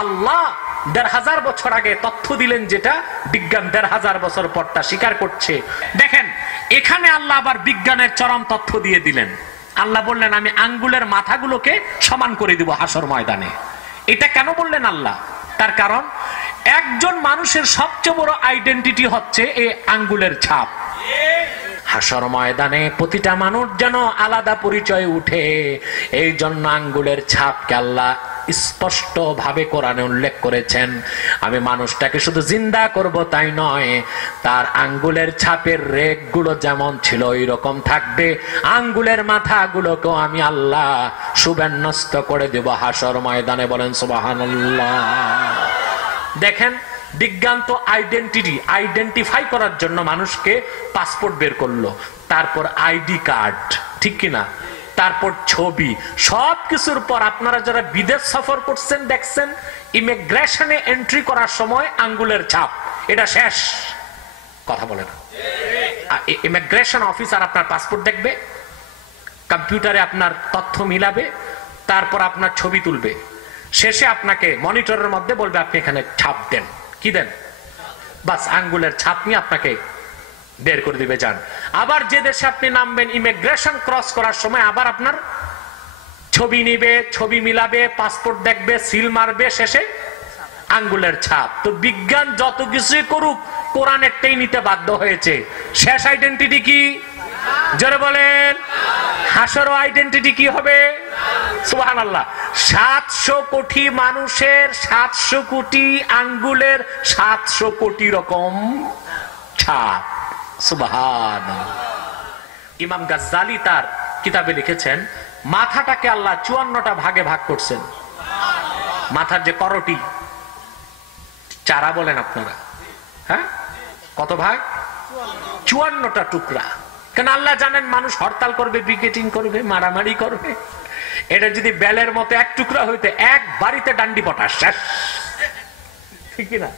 আল্লাহ ১৫০০ বছর আগে তথ্য দিলেন, যেটা বিজ্ঞান ১৫০০ বছর পর তা স্বীকার করছে। দেখেন এখানে আল্লাহ আবার বিজ্ঞানের চরম তথ্য দিয়ে দিলেন। আল্লাহ বললেন আমি আঙ্গুলের মাথাগুলোকে সমান করে দিব হাসর ময়দানে। এটা কেন বললেন আল্লাহ? তার কারণ একজন মানুষের সবচেয়ে বড় আইডেন্টিটি হচ্ছে এই আঙ্গুলের ছাপ। হাসর ময়দানে প্রতিটা মানুষ যেন আলাদা পরিচয় উঠে, এই জন্য আঙ্গুলের ছাপকে আল্লাহ স্পষ্ট ভাবে কোরআনে উল্লেখ করেছেন। আমি মানুষটাকে শুধু জিন্দা করব তাই নয়, তার আঙ্গুলের ছাপের রেখ গুলো যেমন ছিল ওই রকম থাকবে, আঙ্গুলের মাথাগুলোকেও আমি আল্লাহ সুবিন্যস্ত করে দেব হাসর ময়দানে। বলেন সুবহানাল্লাহ। দেখেন বিজ্ঞান তো আইডেন্টিফাই করার জন্য মানুষকে পাসপোর্ট বের করলো, তারপর আইডি কার্ড, ঠিক কিনা, তারপর ছবি, সবকিছুর পর আপনারা যারা বিদেশ সফর করছেন দেখছেন ইমিগ্রেশনে এন্ট্রি করার সময় আঙ্গুলের ছাপ, এটা শেষ। কথা বলে না, ইমিগ্রেশন অফিসার আপনার পাসপোর্ট দেখবে, কম্পিউটারে আপনার তথ্য মিলাবে, তারপর আপনার ছবি তুলবে, শেষে আপনাকে মনিটরের মধ্যে বলবে আপনি এখানে ছাপ দেন। কি দেন? বাস আঙ্গুলের ছাপ নিয়ে আপনাকে বের করে দিবে, যান। আবার যে দেশে আপনি নামবেন ইমিগ্রেশন ক্রস করার সময় আবার আপনার ছবি নিবে, ছবি মিলাবে, পাসপোর্ট দেখবে, সিল মারবে, শেষে আঙ্গুলের ছাপ। তো বিজ্ঞান যত কিছুই করুক কোরআন একটাই নিতে বাধ্য হয়েছে, শেষ আইডেন্টিটি কি? জোরে বলেন। হাসর আইডেন্টিটি কি হবে? সুবহানাল্লাহ। ৭০০ কোটি মানুষের ৭০০ কোটি আঙ্গুলের ৭০০ কোটি রকম ছাপ। সুবহানাল্লাহ। ইমাম গাজ্জালি তার কিতাবে লিখেছেন মাথাটাকে আল্লাহ ৫৪টা ভাগে ভাগ করছেন। মাথার যে করটি, চারা বলেন আপনারা, হ্যাঁ, কত ভাগ? ৫৪টা টুকরা। কেন? আল্লাহ জানেন মানুষ হরতাল করবে, পিকেটিং করবে, মারামারি করবে। এটা যদি বেলের মতো এক টুকরা হইতে এক বাড়িতে ডান্ডি পটাশ শেষ, ঠিক না?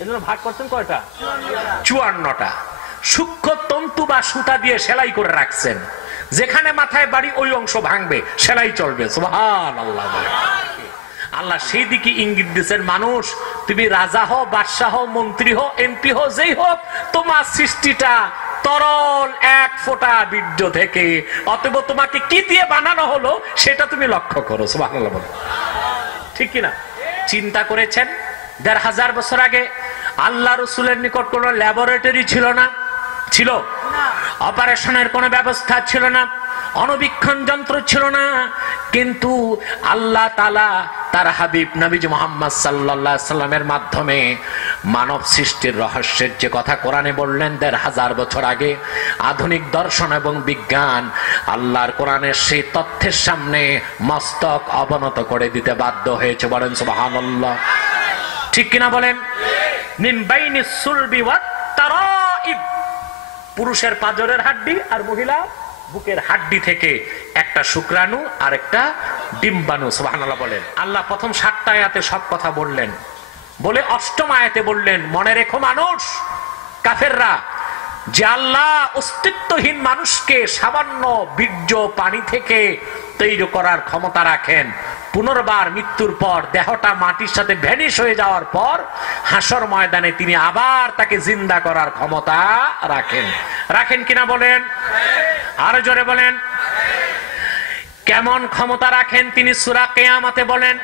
এজন্য ভাগ করছেন কয়টা? ৫৪টা। সূক্ষ্ম তন্তু বা সুতা দিয়ে সেলাই করে রাখছেন, যেখানে মাথায় বাড়ি ওই অংশ ভাঙবে, সেলাই চলবে। সুবহানাল্লাহ। আল্লাহ সেই দিকে ইঙ্গিত দিচ্ছেন, মানুষ তুমি রাজা হও, বাদশাহ হও, মন্ত্রী হও, এমপি হও, যেই হোক, তোমার সৃষ্টিটা তরল এক ফোঁটা বীর্য থেকে, অতএব তোমাকে কি দিয়ে বানানো হলো সেটা তুমি লক্ষ্য করো। সুবহানাল্লাহ। ঠিক কিনা? চিন্তা করেছেন ১৫০০ বছর আগে আল্লাহ রসুলের নিকট কোন ল্যাবরেটরি ছিল না? ছিল। অপারেশনের কোন ব্যবস্থা ছিল না, অণুবীক্ষণ যন্ত্র ছিল না, কিন্তু আল্লাহ তাআলা তার হাবিব নবীজি মুহাম্মদ সাল্লাল্লাহু আলাইহি সাল্লামের মাধ্যমে মানব সৃষ্টির রহস্যের যে কথা কোরআনে বললেন ১৫০০ বছর আগে, আধুনিক দর্শন এবং বিজ্ঞান আল্লাহর কোরআনের সেই তথ্যের সামনে মস্তক অবনত করে দিতে বাধ্য হয়েছে। বলেন সুবহানাল্লাহ। ঠিক কিনা বলেন? মিন বাইনিস সুলবি ওয়াত তারাইব, পুরুষের পাঁজরের হাড্ডি আর মহিলা বুকের হাড্ডি থেকে একটা শুক্রাণু আর একটা ডিম্বাণু। সুবহানাল্লাহ বলেন। আল্লাহ প্রথম ৭টা আয়াতে সব কথা বললেন, বলে ৮ম আয়াতে বললেন মনে রেখো মানুষ, কাফেররা, যে আল্লাহ অস্তিত্বহীন মানুষকে সামান্য বীর্য পানি থেকে তৈরি করার ক্ষমতা রাখেন, পুনর্বার মৃত্যুর পর দেহটা মাটির সাথে ভ্যানিশ হয়ে যাওয়ার পর হাসর ময়দানে তিনি আবার তাকে জিন্দা করার ক্ষমতা রাখেন। রাখেন কিনা বলেন? আরো জোরে বলেন। কেমন ক্ষমতা রাখেন তিনি সূরা কিয়ামতে বলেন,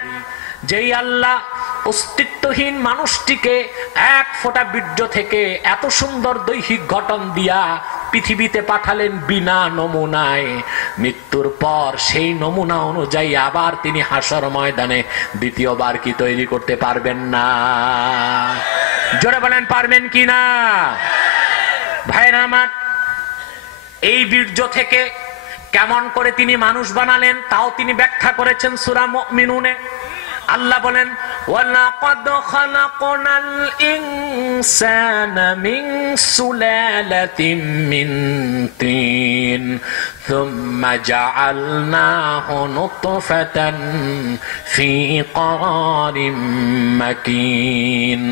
যেই আল্লাহ অস্তিত্বহীন মানুষটিকে এক ফোঁটা বীর্য থেকে এত সুন্দর দৈহিক গঠন দিয়া পৃথিবীতে পাঠালেন বিনা নমুনায়, মৃত্যুর পর সেই নমুনা অনুযায়ী আবার তিনি হাসর ময়দানে দ্বিতীয়বার কি তৈরি করতে পারবেন না? জোরে বলেন, পারবেন কি না? ভাইরা আমার, এই বীর্য থেকে কেমন করে তিনি মানুষ বানালেন তাও তিনি ব্যাখ্যা করেছেন সূরা মুমিনুনে। আল্লাহ বলেন, ওয়ালাকাদ খালাকনাল ইনসানা মিন সুলালাতিন মিন তিন সুম্মা জাআলনাহু নুতফাতান ফি ক্বারারিম মাকিন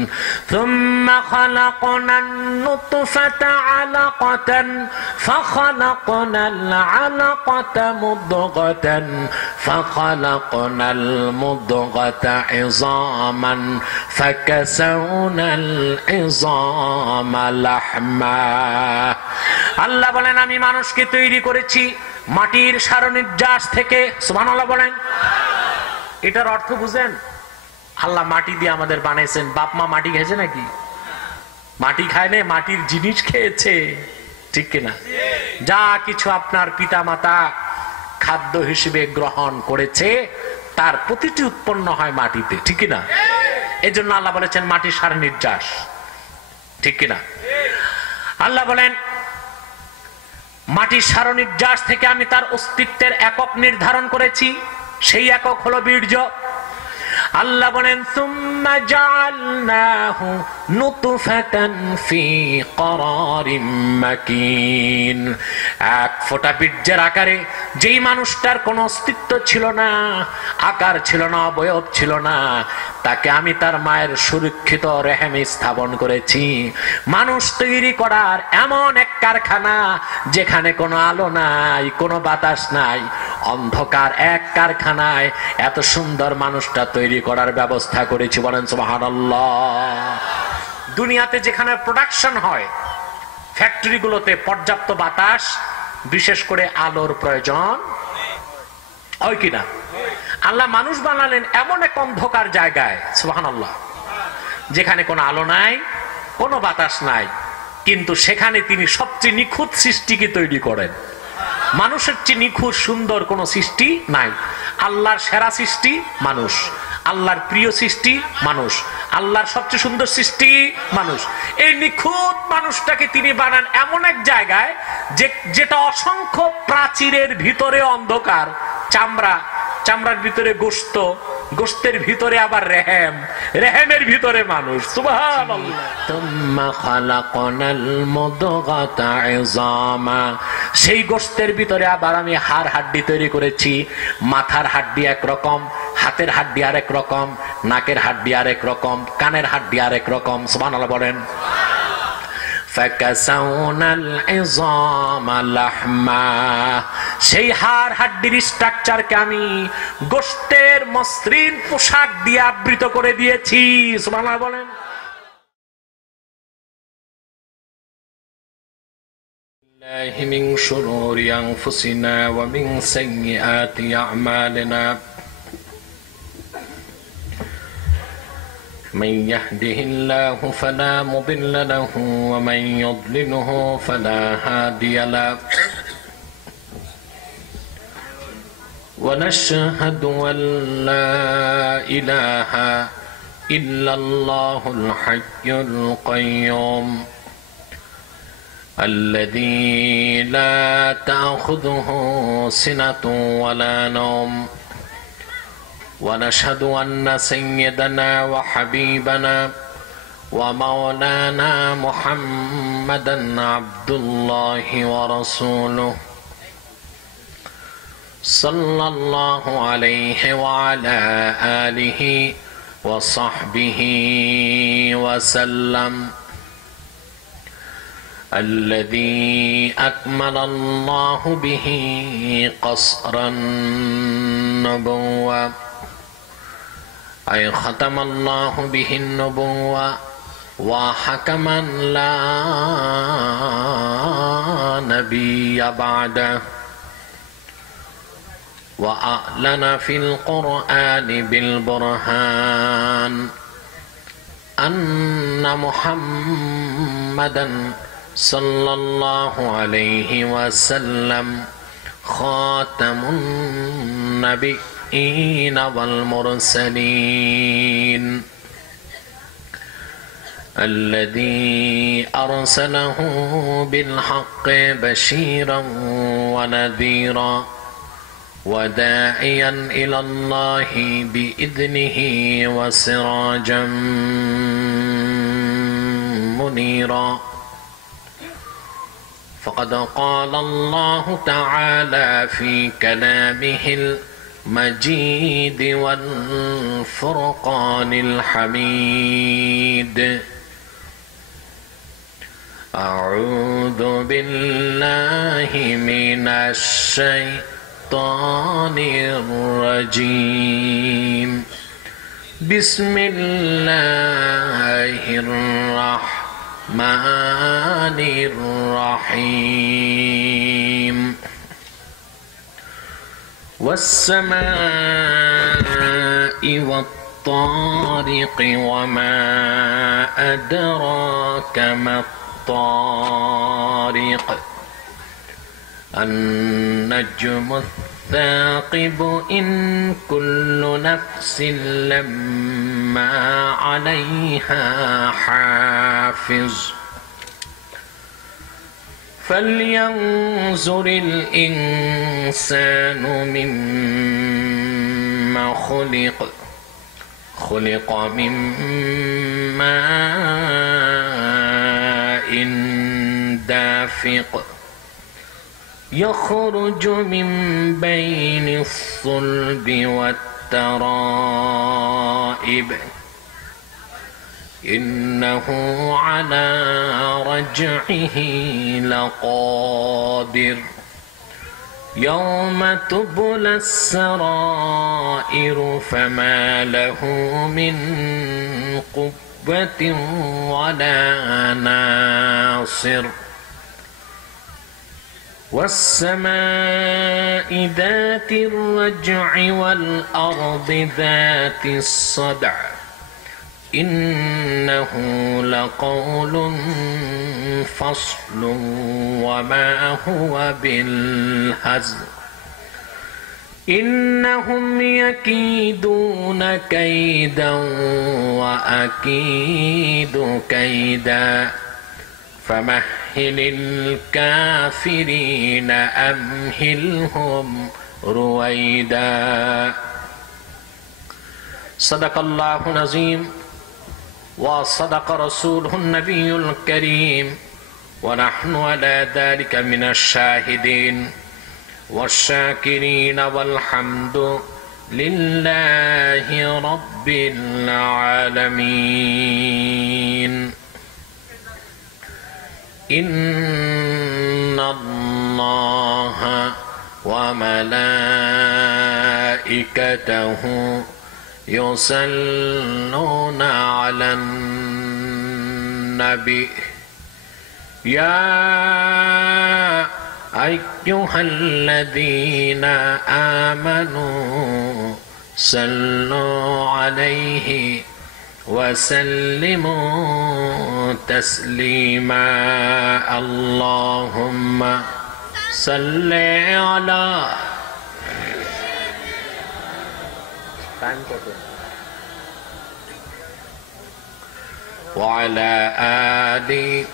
সুম্মা খালাকনান নুতফাতা আলাকাতান ফাখালাকনাল আলাকাতা মুদগাতান فخلقنا المضغة عظاما فكسونا العظام لحما আল্লাহ বলেন আমি মানুষকে তৈরি করেছি মাটির সারনির্যাস থেকে সুবহানাল্লাহ বলেন। এটার অর্থ বুঝেন? আল্লাহ মাটি দিয়ে আমাদের বানাইছেন। বাপ মা মাটি খেয়েছে নাকি? মাটি খায় না, মাটির জিনিস খেয়েছে, ঠিক কিনা? যা কিছু আপনার পিতা মাতা খাদ্য হিসেবে গ্রহণ করেছে তার প্রতিটি উৎপন্ন হয় মাটিতে, ঠিক কিনা? এই জন্য আল্লাহ বলেছেন মাটির সারনির্যাস, ঠিক কিনা? আল্লাহ বলেন মাটির সারনির্যাস থেকে আমি তার অস্তিত্বের একক নির্ধারণ করেছি, সেই একক হলো বীর্য। আল্লাহ বলেন সুম্মা জাআলনাহু নুতফাতান ফি করারিম মাকিন। এক ফোঁটা বীর্যের আকারে যেই মানুষটার কোনো অস্তিত্ব ছিল না, আকার ছিল না, অবয়ব ছিল না, তাকে আমি তার মায়ের সুরক্ষিত রেহেমে স্থাপন করেছি। মানুষ তৈরি করার এমন এক কারখানা যেখানে কোনো আলো নাই, কোনো বাতাস নাই, অন্ধকার এক কারখানায় এত সুন্দর মানুষটা তৈরি করার ব্যবস্থা করেছি, বলেন সুবহানাল্লাহ। দুনিয়াতে যেখানে প্রোডাকশন হয়, ফ্যাক্টরিগুলোতে পর্যাপ্ত বাতাস, বিশেষ করে আলোর প্রয়োজন হয় কিনা? আল্লাহ মানুষ বানালেন এমন এক অন্ধকার জায়গায়, সুবহানাল্লাহ, যেখানে কোনো আলো নাই, কোনো বাতাস নাই, কিন্তু সেখানে তিনি সবচেয়ে নিখুঁত সৃষ্টিকে তৈরি করেন। মানুষের চেয়ে নিখুঁত সুন্দর কোন সৃষ্টি নাই। আল্লাহর সেরা সৃষ্টি মানুষ, আল্লাহর প্রিয় সৃষ্টি মানুষ, আল্লাহর সবচেয়ে সুন্দর সৃষ্টি মানুষ। এই নিখুঁত মানুষটাকে তিনি বানান এমন এক জায়গায় যেটা অসংখ্য প্রাচীরের ভিতরে অন্ধকার, চামড়া, চামড়ার ভিতরে গোশত, গোশতের ভিতরে আবার রেহেম, রেহেমের ভিতরে মানুষ। সুবহানাল্লাহ। তুম্মা খালাকনাল মুদগাতা ইযামা, সেই গোশতের ভিতরে আবার আমি হাড় হাড্ডি তৈরি করেছি। মাথার হাড্ডি এক রকম, হাতের হাড্ডি আরেক রকম, নাকের হাড্ডি আরেক রকম, কানের হাড্ডি আরেক রকম। সুবহানাল্লাহ বলেন। ফাকাসাউনাল ইযামা লাহমা, সেই হাড় হাড্ডির স্ট্রাকচারকে আমি গোশতের মসৃণ পোশাক দিয়ে আবৃত করে দিয়েছি। সুবহানাল্লাহ বলেন। মিন শুরুরি আনফুসিনা ওয়া মিন সাইয়্যাতি আ'মালিনা من يهده الله فلا مضل له ومن يضلله فلا هادي له ونشهد أن لا إله إلا الله الحي القيوم الذي لا تأخذه سنة ولا نوم ونشهد أن سيدنا وحبيبنا ومولانا محمدا عبد الله ورسوله صلى الله عليه وعلى آله وصحبه وسلم الذي أكمل الله به قصر النبوة، أي ختم الله به النبوة وحكما لا نبي بعده، وأعلن في القرآن بالبرهان أن محمدا صلى الله عليه وسلم خاتم النبيين والمرسلين الذي أرسله بالحق بشيرا ونذيرا وداعيا إلى الله بإذنه وسراجا منيرا. فقد قال الله تعالى في كلامه المجيد والفرقان الحميد: أعوذ بالله من الشيطان الشيطان الرجيم بسم الله الرحمن الرحيم والسماء والطارق وما أدراك ما الطارق النجم الثاقب إن كل نفس لما عليها حافظ فلينظر الإنسان مما خلق من ماء دافق يخرج من بين الصلب والترائب إنه على رجعه لقادر يوم تبلى السرائر فما له من قوة ولا ناصر والسماء ذات الرجع والأرض ذات الصدع إنه لقول فصل وما هو بالهزل إنهم يكيدون كيدا وأكيد كيدا فمهل الكافرين أمهلهم رويدا صدق الله العظيم وصدق رسوله النبي الكريم ونحن على ذلك من الشاهدين والشاكرين والحمد لله رب العالمين إن الله وملائكته يصلون على النبي يا أيها الذين آمنوا صلوا عليه وسلموا تسليما اللهم صل على وعلى آل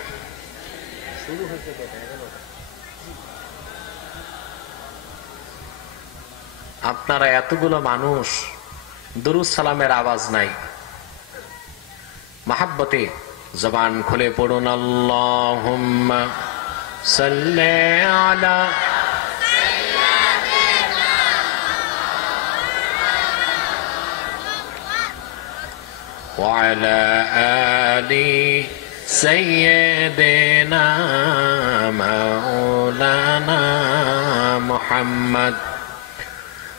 আপনারা এতগুলো মানুষ দুরূদ সালামের আওয়াজ নাই মহব্বতে জবান খুলে পড়ুন আল্লাহুম্মা সাল্লি আলা وعلى آل سيدنا مولانا محمد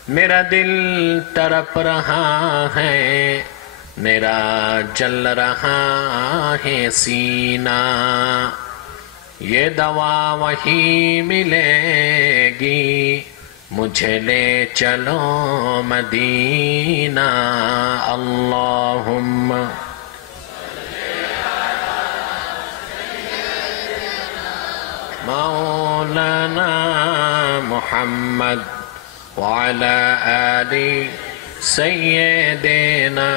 मेरा दिल तड़प रहा है मेरा जल रहा है सीना ये दवा वही मिलेगी मुझे ले चलो मदीना अल्लाहुम्मा मौलाना मुहम्मद वअला आलि सय्यिदिना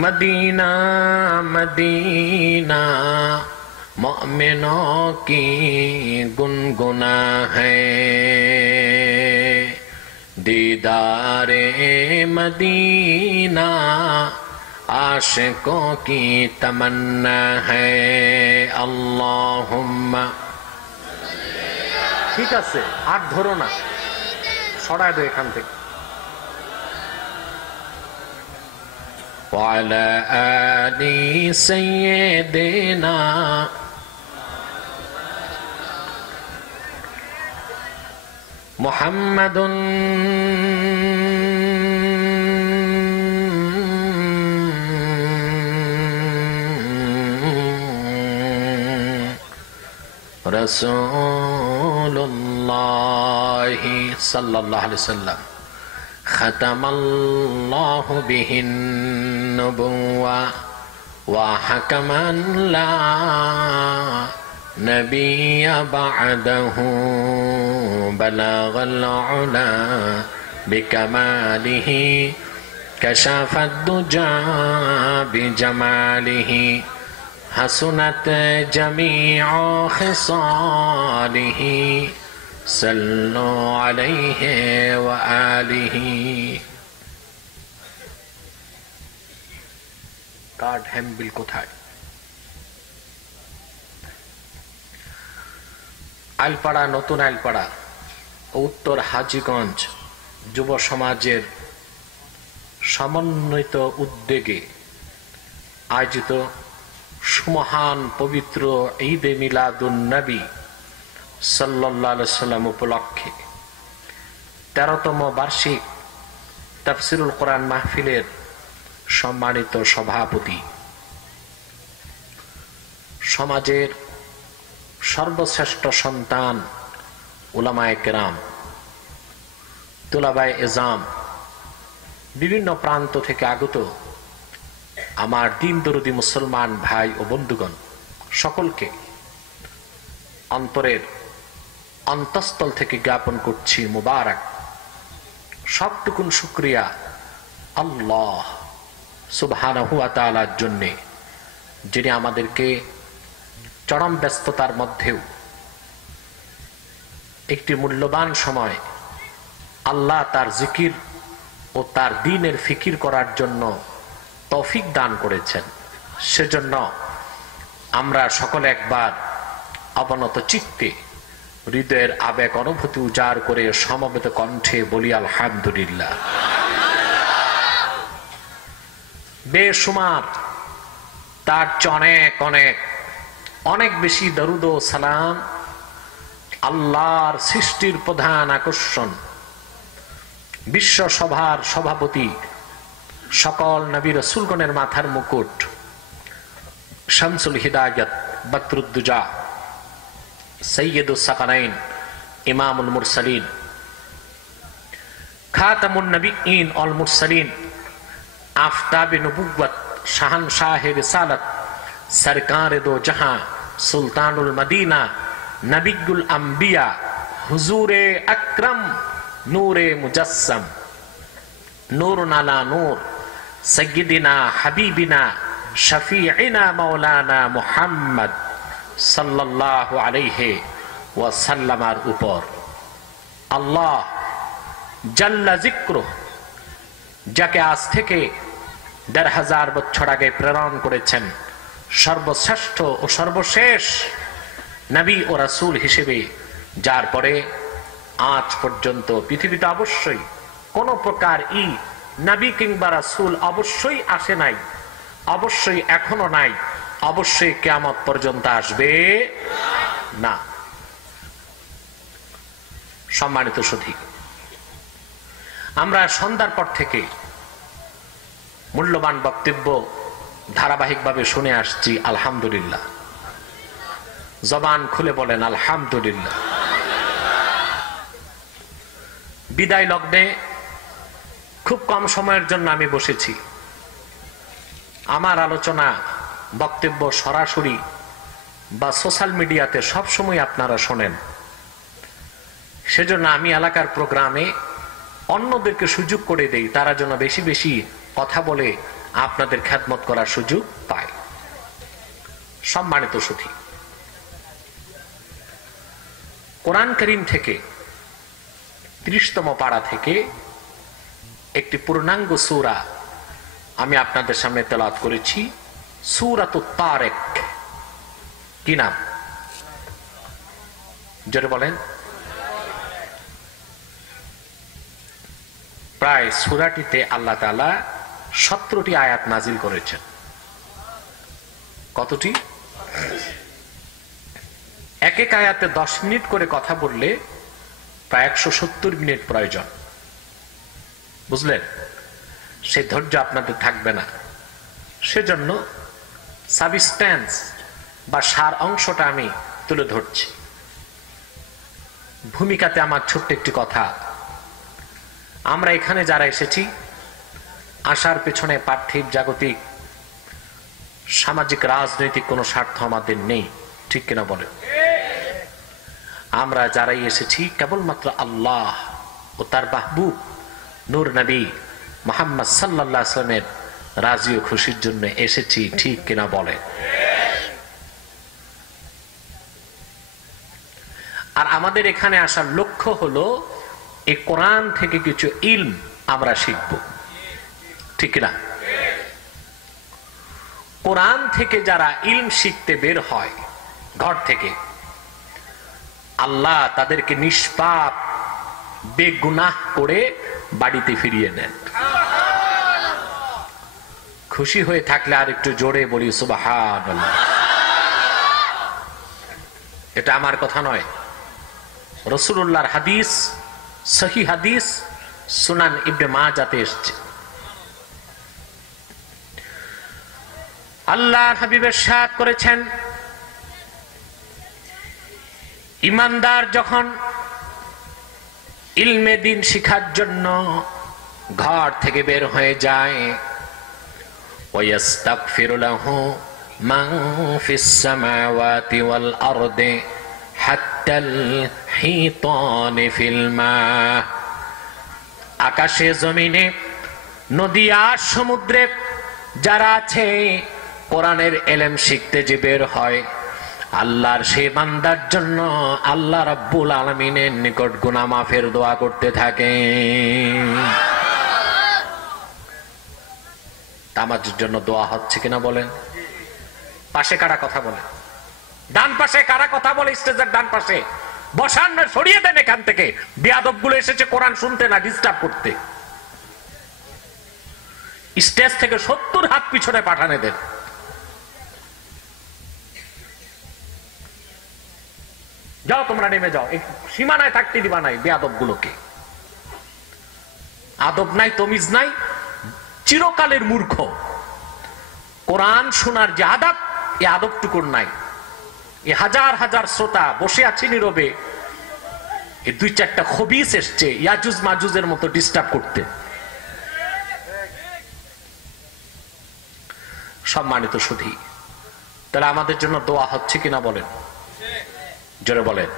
मदीना मदीना मोमिनों की गुनगुना है दीदारे मदीना आशिकों की तमन्ना है अल्लाहुम्मा ठीक আছে হাত ধরো না ছড়ায় দাও এখান থেকে وعلى آل سيدنا মুহাম্মাদুন রাসূলুল্লাহ সাল্লাল্লাহু আলাইহি ওয়াসাল্লাম খাতামাল্লাহু বিহিন নবুওয়া ওয়া হাকামান লা নবিয়্যা বা'দাহু বালাগাল উলা বিকামালিহি কাশাফাদ দুজা বিজামালিহি হাসুনাত জামিউ খিসালিহি সাল্লু আলাইহি ওয়া আলিহি। কার্ড হ্যামবিল কোথায়? আইলপাড়া, নতুন আইলপাড়া, উত্তর হাজীগঞ্জ যুব সমাজের সমন্বিত উদ্যোগে আয়োজিত সুমহান পবিত্র ঈদে মিলাদুন নবী সাল্লাল্লাহু আলাইহি সাল্লাম উপলক্ষে 13তম বার্ষিক তাফসীরুল কোরআন মাহফিলের সম্মানিত সভাপতি, সমাজের সর্বশ্রেষ্ঠ সন্তান উলামায়ে কেরাম, তুলাবায়ে এজাম, বিভিন্ন প্রান্ত থেকে আগত আমার দিন দরদি মুসলমান ভাই ও বন্ধুগণ, সকলকে অন্তরের অন্তঃস্থল থেকে জ্ঞাপন করছি মুবারক। সবটুকুন শুকরিয়া আল্লাহ সুবহানাহু ওয়া তাআলার জন্য, যিনি আমাদেরকে চরম ব্যস্ততার মধ্যেও একটি মূল্যবান সময় আল্লাহ তার জিকির ও তার দ্বীনের ফিকির করার জন্য তৌফিক দান করেছেন। সেজন্য আমরা সকলে একবার অবনত চিত্তে হৃদয়ের আবেগ অনুভূতি উজাড় করে সমবেত কণ্ঠে বলি আলহামদুলিল্লাহ। বেশুমার তার অনেক অনেক অনেক বেশি দরুদ ও সালাম আল্লাহর সৃষ্টির প্রধান আকর্ষণ, বিশ্ব সভার সভাপতি, সকল নবী রাসূলগণের মাথার মুকুট, শামসুল হিদায়াত, বদরুদ্দুজা, সৈয়দুস সাকানাইন, ইমামুল মুরসালিন, খাতামুন নবিয়্যিন ওয়াল মুরসালিন, আফতাবে নবুওয়াত, শাহনশাহে রিসালাত, সরকারে দো জাহাं, সুলতানুল মদিনা, নবিয়ুল আম্বিয়া, হুজুরে আকরম, নূরে মুজাসসাম, নূরুন আলা নূর, সয়্যিদিনা হাবিবিনা শফিঈনা মাওলানা মুহাম্মদ সাল্লাল্লাহু আলাইহি ওয়াসাল্লামের উপর আল্লাহ জাল্লা যিকরুহু, যাকে আজ থেকে ১৫০০ বছর আগে প্রেরণ করেছেন সর্বশ্রেষ্ঠ ও সর্বশেষ নবী ও রাসূল হিসেবে, যার পরে আজ পর্যন্ত পৃথিবীতে অবশ্যই কোন প্রকার নবী কিংবা রাসূল অবশ্যই আসে নাই, অবশ্যই এখনো নাই, অবশ্যই কিয়ামত পর্যন্ত আসবে না। সম্মানিত সুধী, আমরা সন্ধ্যার পর থেকে মূল্যবান বক্তব্য ধারাবাহিকভাবে শুনে আসছি। আলহামদুলিল্লাহ, জবান খুলে বলেন আলহামদুলিল্লাহ। বিদায় লগ্নে খুব কম সময়ের জন্য আমি বসেছি। আমার আলোচনা বক্তব্য সরাসরি বা সোশ্যাল মিডিয়াতে সবসময় আপনারা শোনেন, সেজন্য আমি এলাকার প্রোগ্রামে অন্যদেরকে সুযোগ করে দেই, তারা যেন বেশি বেশি কথা বলে আপনাদের খেদমত করার সুযোগ পায়। সম্মানিত সুধী, কোরআন কারীম থেকে ৩০তম পারা থেকে একটি পূর্ণাঙ্গ সূরা আমি আপনাদের সামনে তেলাওয়াত করেছি। সূরাতুত তারিক। কি নাম? জোরে বলেন। প্রায় সূরাটিতে আল্লাহ তাআলা 17টি আয়াত নাজিল করেছেন। কতটি? এক এক আয়াতে 10 মিনিট করে কথা বললে প্রায় 170 মিনিট প্রয়োজন, বুঝলেন? সে ধৈর্য আপনাদের থাকবে না। সেজন্য সাবস্ট্যান্স বা সার অংশটা আমি তুলে ধরছি। ভূমিকাতে আমার ছোট্ট একটি কথা। আমরা এখানে যারা এসেছি, আসার পেছনে পার্থিব জাগতিক সামাজিক রাজনৈতিক কোনো স্বার্থ আমাদের নেই, ঠিক কিনা বলেন? আমরা যারাই এসেছি কেবলমাত্র আল্লাহ ও তার মাহবুব নূর নবী মুহাম্মদ সাল্লাল্লাহু আলাইহি ওয়াসাল্লামের রাজি ও খুশির জন্য এসেছি, ঠিক কিনা বলে? আর আমাদের এখানে আসার লক্ষ্য হলো এই কোরআন থেকে কিছু ইলম আমরা শিখব, ঠিক কিনা? কোরআন থেকে যারা ইলম শিখতে বের হয় ঘর থেকে, আল্লাহ তাদেরকে নিষ্পাপ বেগুনাহ করে বাড়িতে ফিরিয়ে নেন। খুশি হয়ে থাকলে আর একটু জোরে বলি সুবহানাল্লাহ। এটা আমার কথা নয়, রাসূলুল্লাহর হাদিস, সহিহ হাদিস, সুনান ইবনে মাজাতে এসেছে। আল্লাহর হাবিব ইরশাদ করেছেন, ইমানদার যখন ইলমে দ্বীন শিখার জন্য ঘর থেকে বের হয়ে যায়, ওয়াস্তাগফিরু লাহু মান ফিস সামাওয়াতি ওয়াল আরদি হাত্তাল হিতানি ফিল মা, আকাশে জমিনে নদী আর সমুদ্রে যারা আছে কোরআনের ইলম শিখতে যে বের হয়, আল্লাহর সেই বান্দার জন্য আল্লাহ রাব্বুল আলামিনের নিকট গুনাহ মাফের দোয়া করতে থাকে। তামাজের জন্য দোয়া হচ্ছে কিনা বলেন? পাশে কারা কথা বলে? ডান পাশে কারা কথা বলে? স্টেজের ডান পাশে বসান না, সরিয়ে দেন এখান থেকে। বেয়াদব গুলো এসেছে কোরআন শুনতে না, ডিস্টার্ব করতে। স্টেজ থেকে 70 হাত পিছনে পাঠানে দেন। যাও তোমরা নেমে যাও, সীমানায় থাকতে দিবা নাই বেয়াদব গুলোকে। আদব নাই, তমিজ নাই, চিরকালের মূর্খ। কোরআন শোনার যে আদব, এই আদবটুকুর নাই। এই হাজার হাজার শ্রোতা বসে আছে নীরবে, এই 2-4টা খবিস এসছে ইয়াজুজ মাজুজের মতো ডিস্টার্ব করতে। সম্মানিত সুধী, তাহলে আমাদের জন্য দোয়া হচ্ছে কিনা বলেন? জোরে বলেন।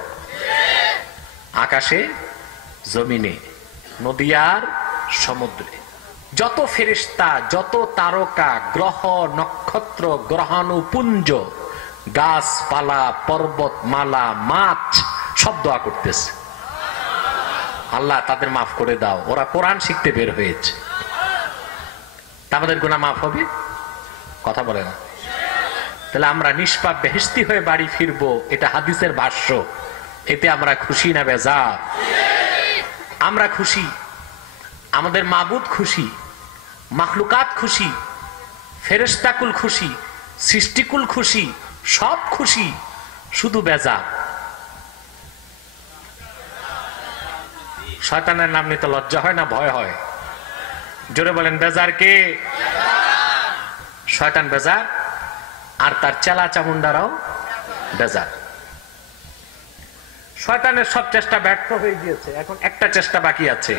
আকাশে জমিনে নদী আর সমুদ্রে যত ফেরেশতা, যত তারকা, গ্রহ নক্ষত্র, গ্রহাণুপুঞ্জ, গাছপালা, পর্বতমালা, মাছ সব দোয়া করতেছে, আল্লাহ তাদের মাফ করে দাও, ওরা কোরআন শিখতে বের হয়েছে। আমাদের গুনাহ মাফ হবে? কথা বলে না। তাহলে আমরা নিষ্পাপ বেহেশতি হয়ে বাড়ি ফিরবো, এটা হাদিসের ভাষ্য। এতে আমরা খুশি না বেজার? আমরা খুশি, আমাদের মাবুদ খুশি, মাখলুকাত খুশি, ফেরেশতাকুল খুশি, সৃষ্টিকুল খুশি, সব খুশি, শুধু বেজার। শয়তানের নাম নিতে লজ্জা হয় না ভয় হয়? জোরে বলেন, বেজার কে? শয়তান বেজার, আর তার চেলা চামুন্ডারাও বেজার। শয়তানের সব চেষ্টা ব্যর্থ হয়ে গিয়েছে, এখন একটা চেষ্টা বাকি আছে,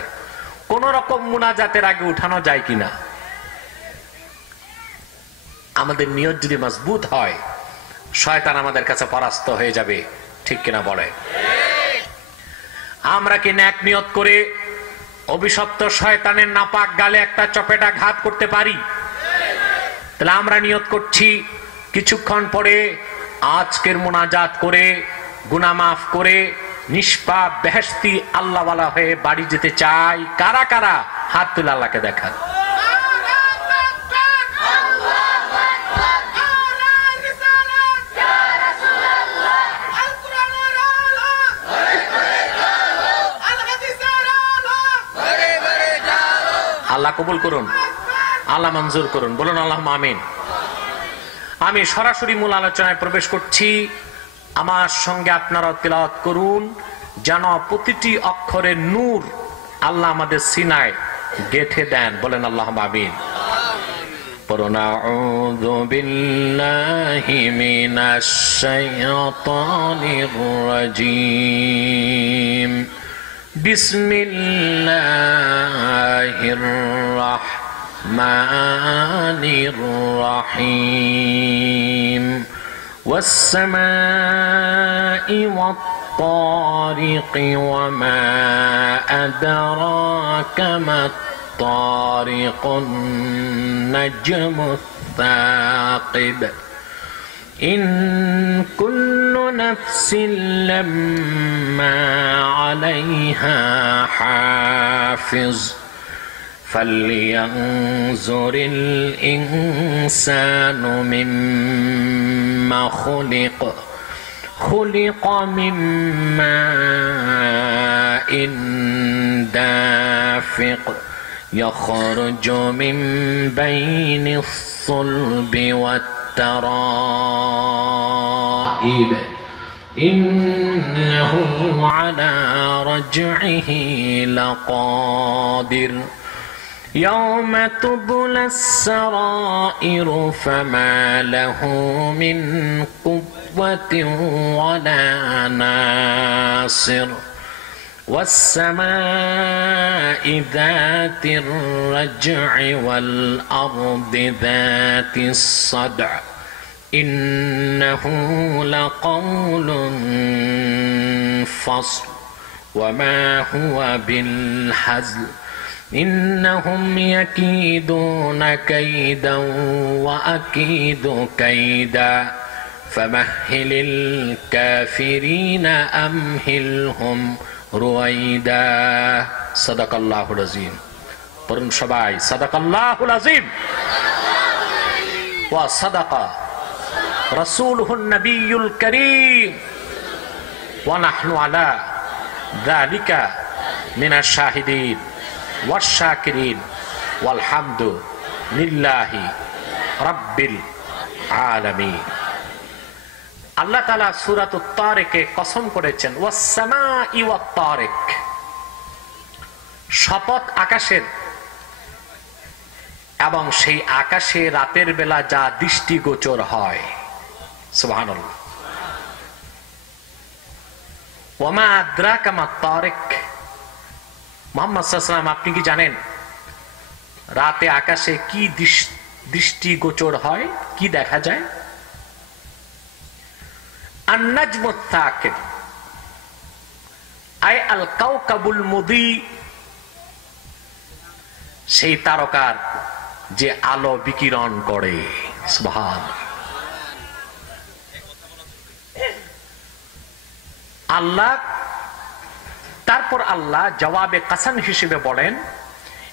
কোন রকম মুনাজাতের আগে উঠানো যায় কিনা। আমাদের নিয়ত যদি মজবুত হয়, শয়তান আমাদের কাছে পরাস্ত হয়ে যাবে, ঠিক কিনা বলে? আমরা কি নেক নিয়ত করে অভিশপ্ত শয়তানের নাপাক গালে একটা চপেটা ঘাত করতে পারি? তাহলে আমরা নিয়ত করছি কিছুক্ষণ পরে আজকের মুনাজাত করে গুনাহ মাফ করে নিষ্পাপ বেহেশতি আল্লাহওয়ালা হয়ে বাড়ি যেতে চাই। কারা কারা হাত তুলে আল্লাহকে দেখান। আল্লাহ কবুল করুন, আল্লাহ মঞ্জুর করুন, বলুন আল্লাহুম্মা আমিন। আমি সরাসরি মূল আলোচনায় প্রবেশ করছি, আমার সঙ্গে আপনারা তিলাওয়াত করুন যেন প্রতিটি অক্ষরে নূর আল্লাহ আমাদের সিনায় গেঁথে দেন। বলেন আল্লাহুম্মা আমিন। পড়ুন আউযু বিল্লাহি মিনাশ শাইতানির রাজীম। বিসমিল্লাহির রাহমানির রাহিম। ওয়াস-সামাই ওয়াত-তারিকি ওয়া মা আদরাকা মাত-তারিক আন-নাজমু আস-সাকিব। إن كل نفس لما عليها حافظ فلينظر الإنسان مما خلق خلق من ماء دافق يخرج من بين الصلب والترائب إنه على رجعه لقادر يوم تبلى السرائر فما له من قوة ولا ناصر والسماء ذات الرجع والأرض ذات الصدع إنه لقول فصل وما هو بالحزل إنهم يكيدون كيدا وأكيد كيدا فمهل الكافرين أمهلهم রুয়াইদা। সাদাকাল্লাহুল আযীম। পড়ুন সবাই সাদাকাল্লাহুল আযীম। ওয়া সাদাকা রাসূলুহুন নবিয়্যুল কারীম ওয়া নাহনু আলা যালিকা মিনাশ শাহিদিন ওয়াশ শাকিরিন ওয়াল হামদু লিল্লাহি রাব্বিল আলামিন। আল্লাহ তাআলা সূরাতুত তারিকে কসম করেছেন ওয়াস-সামাই ওয়াত-তারিক, শপথ আকাশের এবং সেই আকাশে রাতের বেলা যা দৃষ্টিগোচর হয়। সুবহানাল্লাহ। ওয়া মা আদরাকা মাত-তারিক। মুহাম্মদ সাল্লাল্লাহু আলাইহি ওয়াসাল্লাম, আপনি কি জানেন রাতে আকাশে কি দৃষ্টিগোচর হয়, কি দেখা যায়? আন-নাজমু আস-সাকিব আই আল কাওকাবুল মুদি, সেই তারকার যে আলো বিকিরণ করে। সুবহানাল্লাহ। আল্লাহ তারপর আল্লাহ জবাবে কাসাম হিসেবে বলেন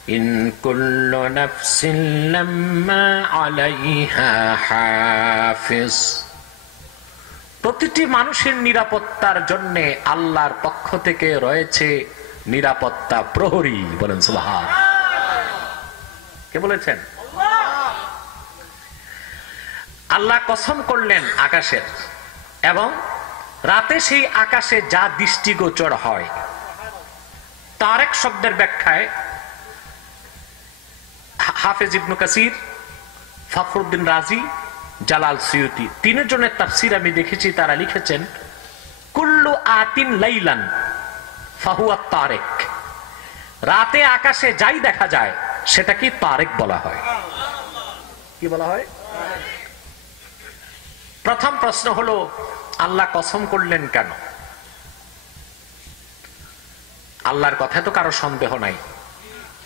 ইন কুল্লু নাফসিন লাম্মা আলাইহা হাফিজ, প্রতিটি মানুষের নিরাপত্তার জন্য আল্লাহর পক্ষ থেকে রয়েছে নিরাপত্তা প্রহরী। বলেন সুবহানাল্লাহ। কে বলেছেন? আল্লাহ কসম করলেন আকাশের এবং রাতে সেই আকাশে যা দৃষ্টিগোচর হয়। তারেক শব্দের ব্যাখ্যায় হাফেজ ইবনে কাসির, ফখরুদ্দিন রাজি, জালাল সুয়ুতি তিনজনের তাফসীর আমি দেখেছি, তারা লিখেছেন কুল্লু আতিন লাইলান ফাহুয়া তারেক, রাতে আকাশে যাই দেখা যায় সেটা কি তারেক বলা হয়। কি বলা হয়? প্রথম প্রশ্ন হলো আল্লাহ কসম করলেন কেন? আল্লাহর কথায় তো কারো সন্দেহ নাই,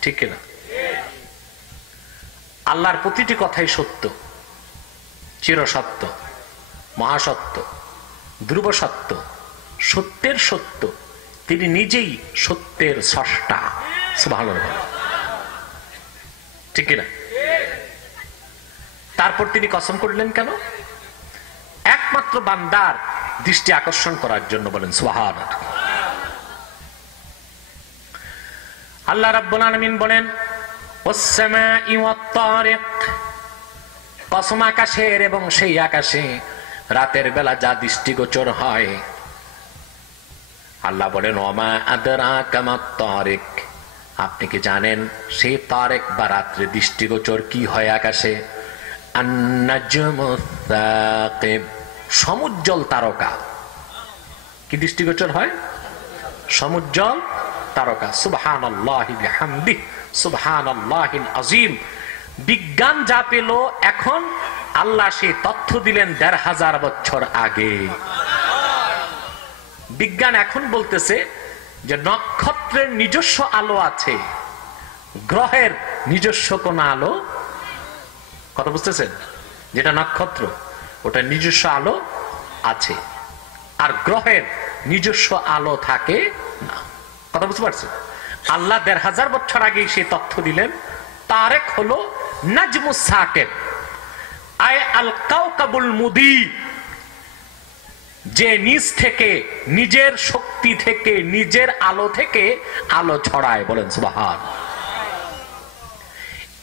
ঠিক কিনা? আল্লাহর প্রতিটি কথাই সত্য, চিরসত্য, মহাসত্য, ধ্রুব সত্য, সত্যের সত্য। তিনি নিজেই সত্যের স্রষ্টা। সুবহানাল্লাহ। ঠিক কিনা? তারপর তিনি কসম করলেন কেন? একমাত্র বান্দার দৃষ্টি আকর্ষণ করার জন্য। বলেন সুবহানাল্লাহ। আল্লাহ রাব্বুল আলামিন বলেন ওয়াস-সামাই ওয়াত-তারিক, কসম আকাশের এবং সেই আকাশে রাতের বেলা যা দৃষ্টিগোচর হয়। আল্লাহ বলেন ওমা আদরাকা মাত তারিক, আপনি কি জানেন সেই তারেক বা রাত্রে দৃষ্টিগোচর কি হয় আকাশে? আন-নাজমুস সাকিব, সমুজ্জ্বল তারকা। কি দৃষ্টিগোচর হয়? সমুজ্জ্বল তারকা। সুবহানাল্লাহি বিহামদিহি সুবহানাল্লাহিল আযীম। বিজ্ঞান যা পেল এখন, আল্লাহ সেই তথ্য দিলেন ১৫০০ বছর আগে। বিজ্ঞান এখন বলতেছে যে নক্ষত্রের নিজস্ব আলো আছে, গ্রহের নিজস্ব কোন আলো, কথা বুঝতেছেন? যেটা নক্ষত্র ওটা নিজস্ব আলো আছে, আর গ্রহের নিজস্ব আলো থাকে না। কথা বুঝতে পারছেন? আল্লাহ ১৫০০ বছর আগে সেই তথ্য দিলেন। তারেক হলো নাজমুস সাকিব, আয় আল কাওকাবুল মুদি, যে নিজ থেকে, নিজের শক্তি থেকে, নিজের আলো থেকে আলো ছড়ায়। বলেন সুবহান।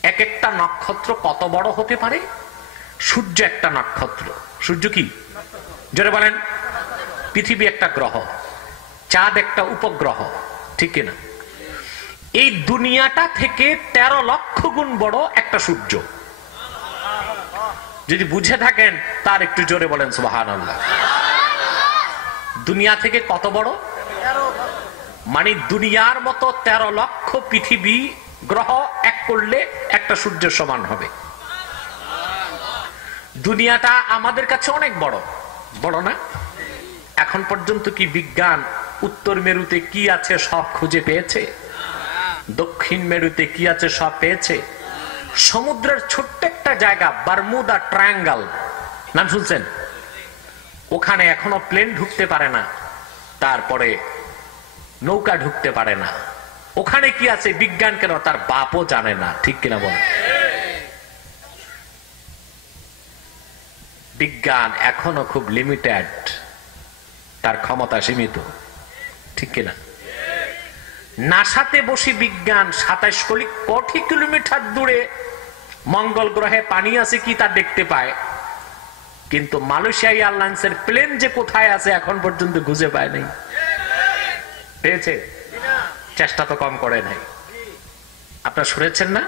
এক একটা নক্ষত্র কত বড় হতে পারে? সূর্য একটা নক্ষত্র। সূর্য কি? জোরে বলেন। পৃথিবী একটা গ্রহ, চাঁদ একটা উপগ্রহ, ঠিক কিনা? এই দুনিয়াটা থেকে ১৩ লক্ষ গুণ বড় একটা সূর্য। যদি বুঝে থাকেন তার একটু জোরে বলেন সুবহানাল্লাহ। দুনিয়া থেকে কত বড়? মানে দুনিয়ার মতো ১৩ লক্ষ পৃথিবী গ্রহ এক করলে একটা সূর্যের সমান হবে। দুনিয়াটা আমাদের কাছে অনেক বড়, বড় না? এখন পর্যন্ত কি বিজ্ঞান উত্তর মেরুতে কি আছে সব খুঁজে পেয়েছে? দক্ষিণ মেরুতে কি আছে সব পেয়েছে? সমুদ্রের ছোট্ট একটা জায়গা বারমুদা ট্রায়াঙ্গল, নাম শুনছেন? ওখানে এখনো প্লেন ঢুকতে পারে না, তারপরে নৌকা ঢুকতে পারে না। ওখানে কি আছে বিজ্ঞান কেন তার বাপও জানে না, ঠিক কিনা বল? বিজ্ঞান এখনো খুব লিমিটেড, তার ক্ষমতা সীমিত, ঠিক কিনা? নাসাতে বসে বিজ্ঞান ২৭ কোটি কিলোমিটার দূরে মঙ্গল গ্রহে পানি আছে কি তা দেখতে পায়, কিন্তু মালয়েশিয়া এয়ারলাইন্সের প্লেন যে কোথায় আছে এখন পর্যন্ত খুঁজে পায় নাই। পেয়েছে? চেষ্টা তো কম করে নাই। আপনারা শুনেছেন না?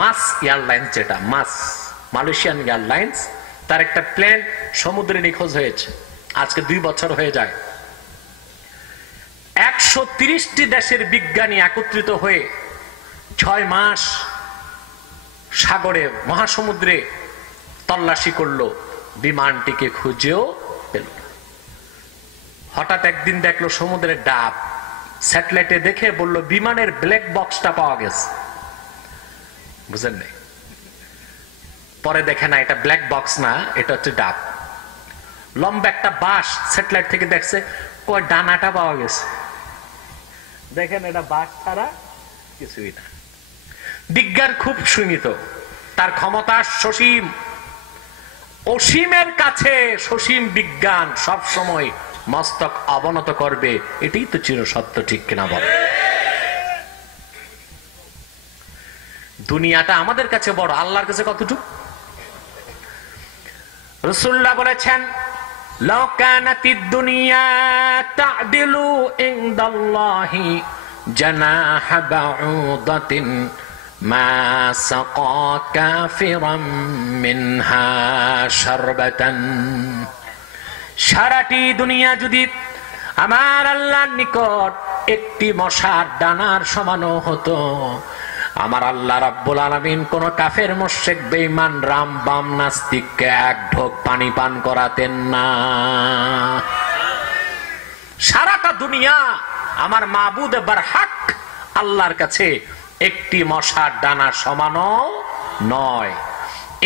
মাস এয়ারলাইন্স, যেটা মাস মালয়েশিয়ান এয়ারলাইন্স, তার একটা প্লেন সমুদ্রে নিখোঁজ হয়েছে। আজকে ২ বছর হয়ে যায়। ১৩০টি দেশের বিজ্ঞানী একত্রিত হয়ে ৬ মাস সাগরে, মহাসমুদ্রে তল্লাশি করলো, বিমানটিকে খুঁজেও পেল। হঠাৎ একদিন দেখলো সমুদ্রের ডাব, স্যাটেলাইটে দেখে বলল বিমানের ব্ল্যাক বক্সটা পাওয়া গেছে। বুঝেন নাই? পরে দেখে না এটা ব্ল্যাক বক্স না, এটা হচ্ছে ডাব। লম্বা একটা বাঁশ, স্যাটেলাইট থেকে দেখছে কয় ডানাটা পাওয়া গেছে। দেখেন এটা বাঁশ ছাড়া কিছুই না। বিজ্ঞান খুব সীমিত, তার ক্ষমতা সসীম। অসীমের কাছে সসীম বিজ্ঞান সব সময় মস্তক অবনত করবে, এটাই তো চিরসত্য, ঠিক কিনা বল? দুনিয়াটা আমাদের কাছে বড়, আল্লাহর কাছে কতটুকু? রাসূলুল্লাহ বলেছেন লাউ কানাতিদ দুনিয়া তা'দিলু ইনদাল্লাহি জানাহা বাউদাতিন মা সাকা কাফিরাম মিনহা শারবাতান। সারাটি দুনিয়া যদি আমার আল্লাহর নিকট একটি মশার ডানার সমানও হতো, আমার আল্লাহ রাব্বুল আলামিন কোন কাফের মুশরিক বেঈমান রাম বাম নাস্তিককে এক ঢোক পানি পান করাতেন না। সারাটা দুনিয়া আমার মাবুদ বারহাক আল্লাহর কাছে একটি মশার ডানা সমানও নয়।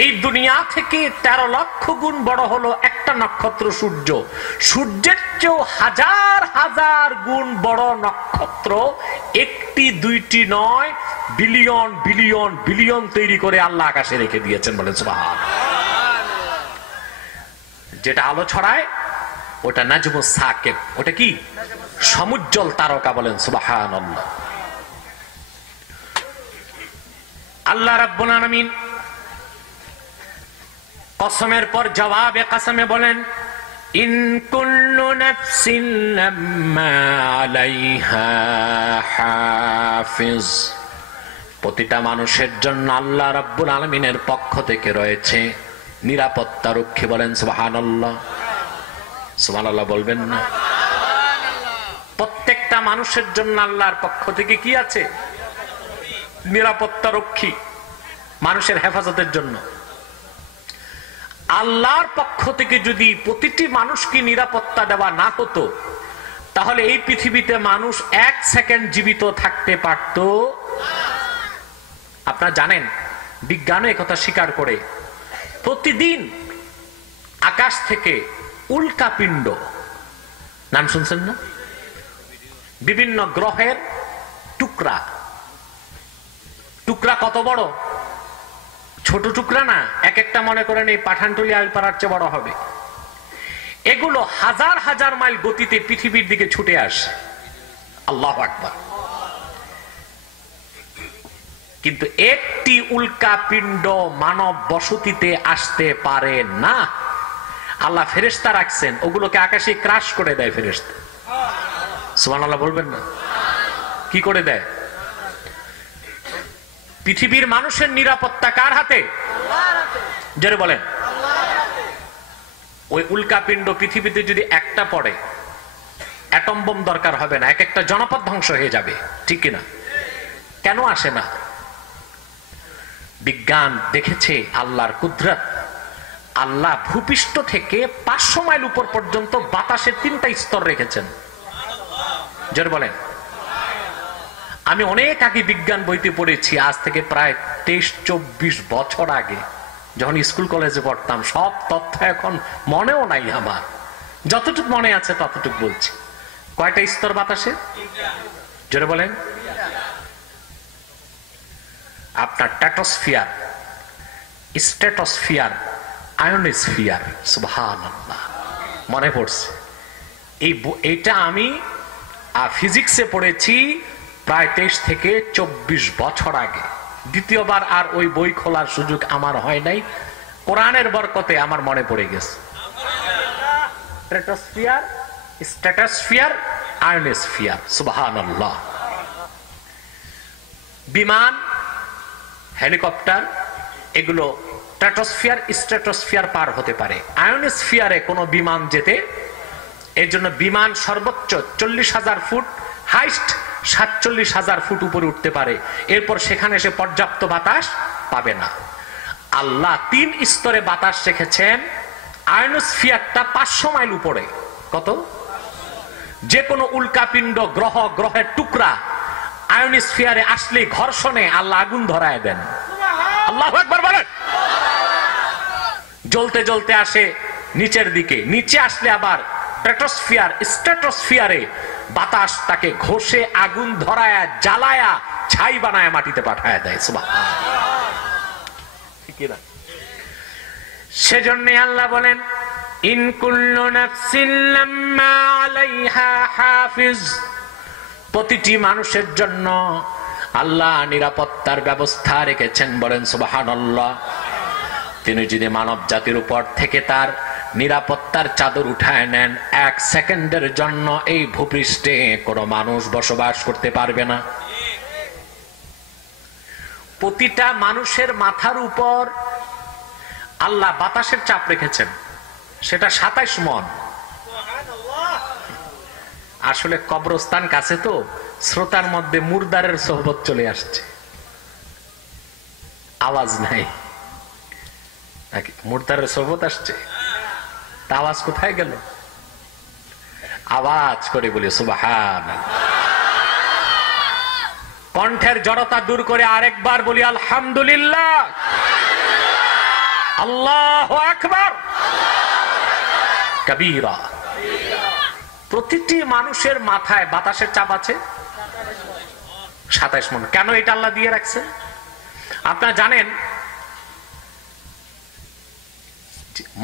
এই দুনিয়া থেকে ১৩ লক্ষ গুণ বড় হলো একটা নক্ষত্র সূর্য। সূর্যের চেয়েও হাজার হাজার গুণ বড় নক্ষত্র, একটি দুইটি নয়, বিলিয়ন বিলিয়ন বিলিয়ন তৈরি করে আল্লাহ আকাশে রেখে দিয়েছেন। বলেন সুবহান। যেটা আলো ছড়ায় ওটা নাজমুস সাকিব। ওটা কি? সমুজ্জ্বল তারকা। বলেন সুবহানাল্লাহ। আল্লাহ রাব্বুল আলামিন কসমের পর জবাবে কসমে বলেন ইন কুল্লু কুল্লু নাফসিন লাম্মা আলাইহা হাফিজ। প্রতিটা মানুষের জন্য আল্লাহ রাব্বুল আলামিনের পক্ষ থেকে রয়েছে নিরাপত্তা রক্ষী। বলেন সুবহানাল্লাহ। সুবহানাল্লাহ বলবেন না? প্রত্যেকটা মানুষের জন্য আল্লাহর পক্ষ থেকে কি আছে? নিরাপত্তা রক্ষী, মানুষের হেফাজতের জন্য। আল্লাহর পক্ষ থেকে যদি প্রতিটি মানুষকে নিরাপত্তা দেওয়া না হতো, তাহলে এই পৃথিবীতে মানুষ এক সেকেন্ড জীবিত থাকতে পারত। আপনারা জানেন, বিজ্ঞানও একথা স্বীকার করে, প্রতিদিন আকাশ থেকে উল্কাপিণ্ড, নাম শুনছেন না? বিভিন্ন গ্রহের টুকরা। টুকরা কত বড়? ছোট টুকরা না, এক একটা মনে করেন এই পাঠানটুলি আলপাড়ার চেয়ে বড় হবে। এগুলো হাজার হাজার মাইল গতিতে পৃথিবীর দিকে ছুটে আসে। আল্লাহু আকবার। কিন্তু একটি উল্কাপিণ্ড মানব বসতিতে আসতে পারে না। আল্লাহ ফেরেশতা রাখছেন, ওগুলোকে আকাশে ক্রাশ করে দেয় ফেরেশতা। সুবহানাল্লাহ বলবেন না? কি করে দেয়? পৃথিবীর মানুষের নিরাপত্তা কার হাতে? জোরে বলেন। ওই উল্কাপিণ্ড পৃথিবীতে যদি একটা পড়ে, অ্যাটম বোম দরকার হবে না, এক একটা জনপদ ধ্বংস হয়ে যাবে, ঠিক কিনা? কেন আসে না? বিজ্ঞান দেখেছে আল্লাহর কুদরত। আল্লাহ ভূপৃষ্ঠ থেকে 500 মাইল উপর পর্যন্ত বাতাসের 3টা স্তর রেখেছেন। জোরে বলেন। আমি অনেক আগে বিজ্ঞান বইতে পড়েছি, আজ থেকে প্রায় 23-24 বছর আগে, যখন স্কুল কলেজে পড়তাম। সব তথ্য এখন মনেও নাই আমার, যতটুকু মনে আছে ততটুকু বলছি। কয়টা স্তর বাতাসে? জোরে বলেন। আপনার স্ট্র্যাটোস্ফিয়ার, স্ট্র্যাটোস্ফিয়ার, আয়োনোস্ফিয়ার। সুবহানাল্লাহ, মনে পড়ছে। এইটা আমি ফিজিক্সে পড়েছি প্রায় 23 থেকে 24 বছর আগে। দ্বিতীয়বার আর ওই বই খোলার সুযোগ আমার হয় নাই। কোরআনের বরকতে আমার মনে পড়ে গেছে। Stratosphere, stratosphere, ionosphere. সুবহানাল্লাহ। বিমান, হেলিকপ্টার, এগুলো স্ট্র্যাটোস্ফিয়ার পার হতে পারে। আয়োনোস্ফিয়ারে কোনো বিমান যেতে, এর জন্য বিমান সর্বোচ্চ 40,000 ফুট, হাইস্ট 47,000 ফুট উপরে উঠতে পারে। এরপর সেখানে এসে পর্যাপ্ত বাতাস পাবে না। আল্লাহ 3 স্তরে বাতাস রেখেছেন। আয়োনোস্ফিয়ারটা 500 মাইল উপরে। কত? যে কোনো উল্কাপিণ্ড, গ্রহের টুকরা আয়োনোস্ফিয়ারে আসলে ঘর্ষণে আল্লাহ আগুন ধরায় দেন। আল্লাহু আকবার বলেন। জ্বলতে জ্বলতে আসে নিচের দিকে, নিচে আসলে আবার স্ট্র্যাটোস্ফিয়ারে বাতাস তাকে ঘষে আগুন ধরায়া, জ্বালায়া, ছাই বানায় মাটিতে পাঠায় দেয়। সুবহানাল্লাহ। ঠিক না? সেজন্য আল্লাহ বলেন, ইন কুল্লু নাফসিন লাম্মা আলাইহা হাফিজ। প্রতিটি মানুষের জন্য আল্লাহ নিরাপত্তার ব্যবস্থা রেখেছেন। বলেন সুবহানাল্লাহ। তিনি যদি মানব জাতির উপর থেকে তার নিরাপত্তার চাদর উঠায় নেন, 1 সেকেন্ডের জন্য এই ভূপৃষ্ঠে কোনো মানুষ বসবাস করতে পারবে না। প্রতিটা মানুষের মাথার উপর আল্লাহ বাতাসের চাপ রেখেছেন, সেটা 27 মণ। আসলে কবরস্থান কাছে তো, শ্রোতার মধ্যে মুর্দারের সোহবত চলে আসছে, আওয়াজ নাই নাকি? মুর্দারের সোহবত আসছে, তা আওয়াজ কোথায় গেল? আওয়াজ করে বলি সুবহানাল্লাহ। কণ্ঠের জড়তা দূর করে আরেকবার বলি আলহামদুলিল্লাহ, আল্লাহু আকবার কবীরা। প্রতিটি মানুষের মাথায় বাতাসের চাপ আছে 27 মণ। কেন এটা আল্লাহ দিয়ে রাখছে? আপনারা জানেন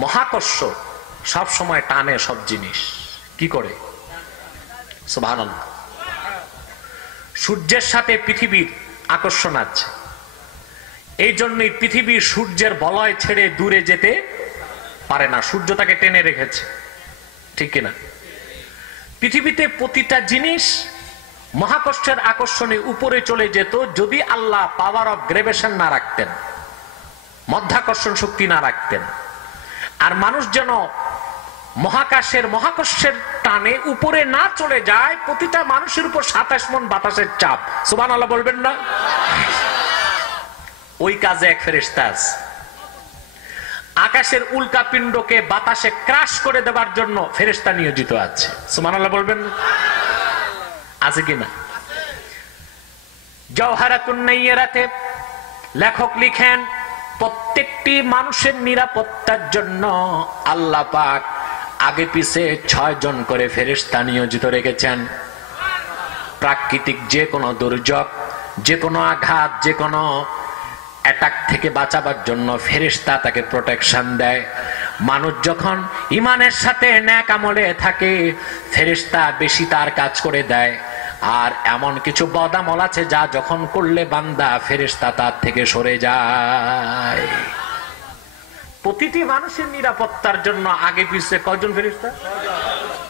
মহাকর্ষ সব সময় টানে সব জিনিস। কি করে? সুবহানাল্লাহ। সূর্যের সাথে পৃথিবীর আকর্ষণ আছে, এই জন্যই পৃথিবী সূর্যের বলয় ছেড়ে দূরে যেতে পারে না। সূর্য তাকে টেনে রেখেছে, ঠিক কিনা? পৃথিবীতে প্রতিটা জিনিস মহাকর্ষের আকর্ষণে উপরে চলে যেত যদি আল্লাহ পাওয়ার অফ গ্রেভিটেশন না রাখতেন, মধ্যাকর্ষণ শক্তি না রাখতেন। আর মানুষ যেন মহাকর্ষের টানে উপরে না চলে যায়, প্রতিটা মানুষের উপর 27 মণ বাতাসের চাপ। সুবহানাল্লাহ বলবেন না? ওই কাজে এক ফেরেশতা আছে। আকাশের উল্কাপিণ্ডকে বাতাসে ক্রাশ করে দেওয়ার জন্য ফেরেশতা নিয়োজিত আছে। সুবহানাল্লাহ বলবেন আছে কিনা? জাওহারাতুন নাইয়ারাতে লেখক লিখেন, প্রত্যেকটি মানুষের নিরাপত্তার জন্য আল্লাহ পাক আগে পিছে 6 জন করে ফেরেশতা নিয়োজিত রেখেছেন। প্রাকৃতিক যে কোনো দুর্যোগ, যে কোনো আঘাত, যে কোনো অ্যাটাক থেকে বাঁচাবার জন্য ফেরেশতা তাকে প্রোটেকশন দেয়। মানুষ যখন ঈমানের সাথে নেক আমলে থাকে, ফেরেশতা বেশি তার কাজ করে দেয়। আর এমন কিছু বদামল আছে যা যখন করলে বান্দা, ফেরেশতা তার থেকে সরে যায়। প্রতিটি মানুষের নিরাপত্তার জন্য আগে পিছে কয়জন ফেরেশতা?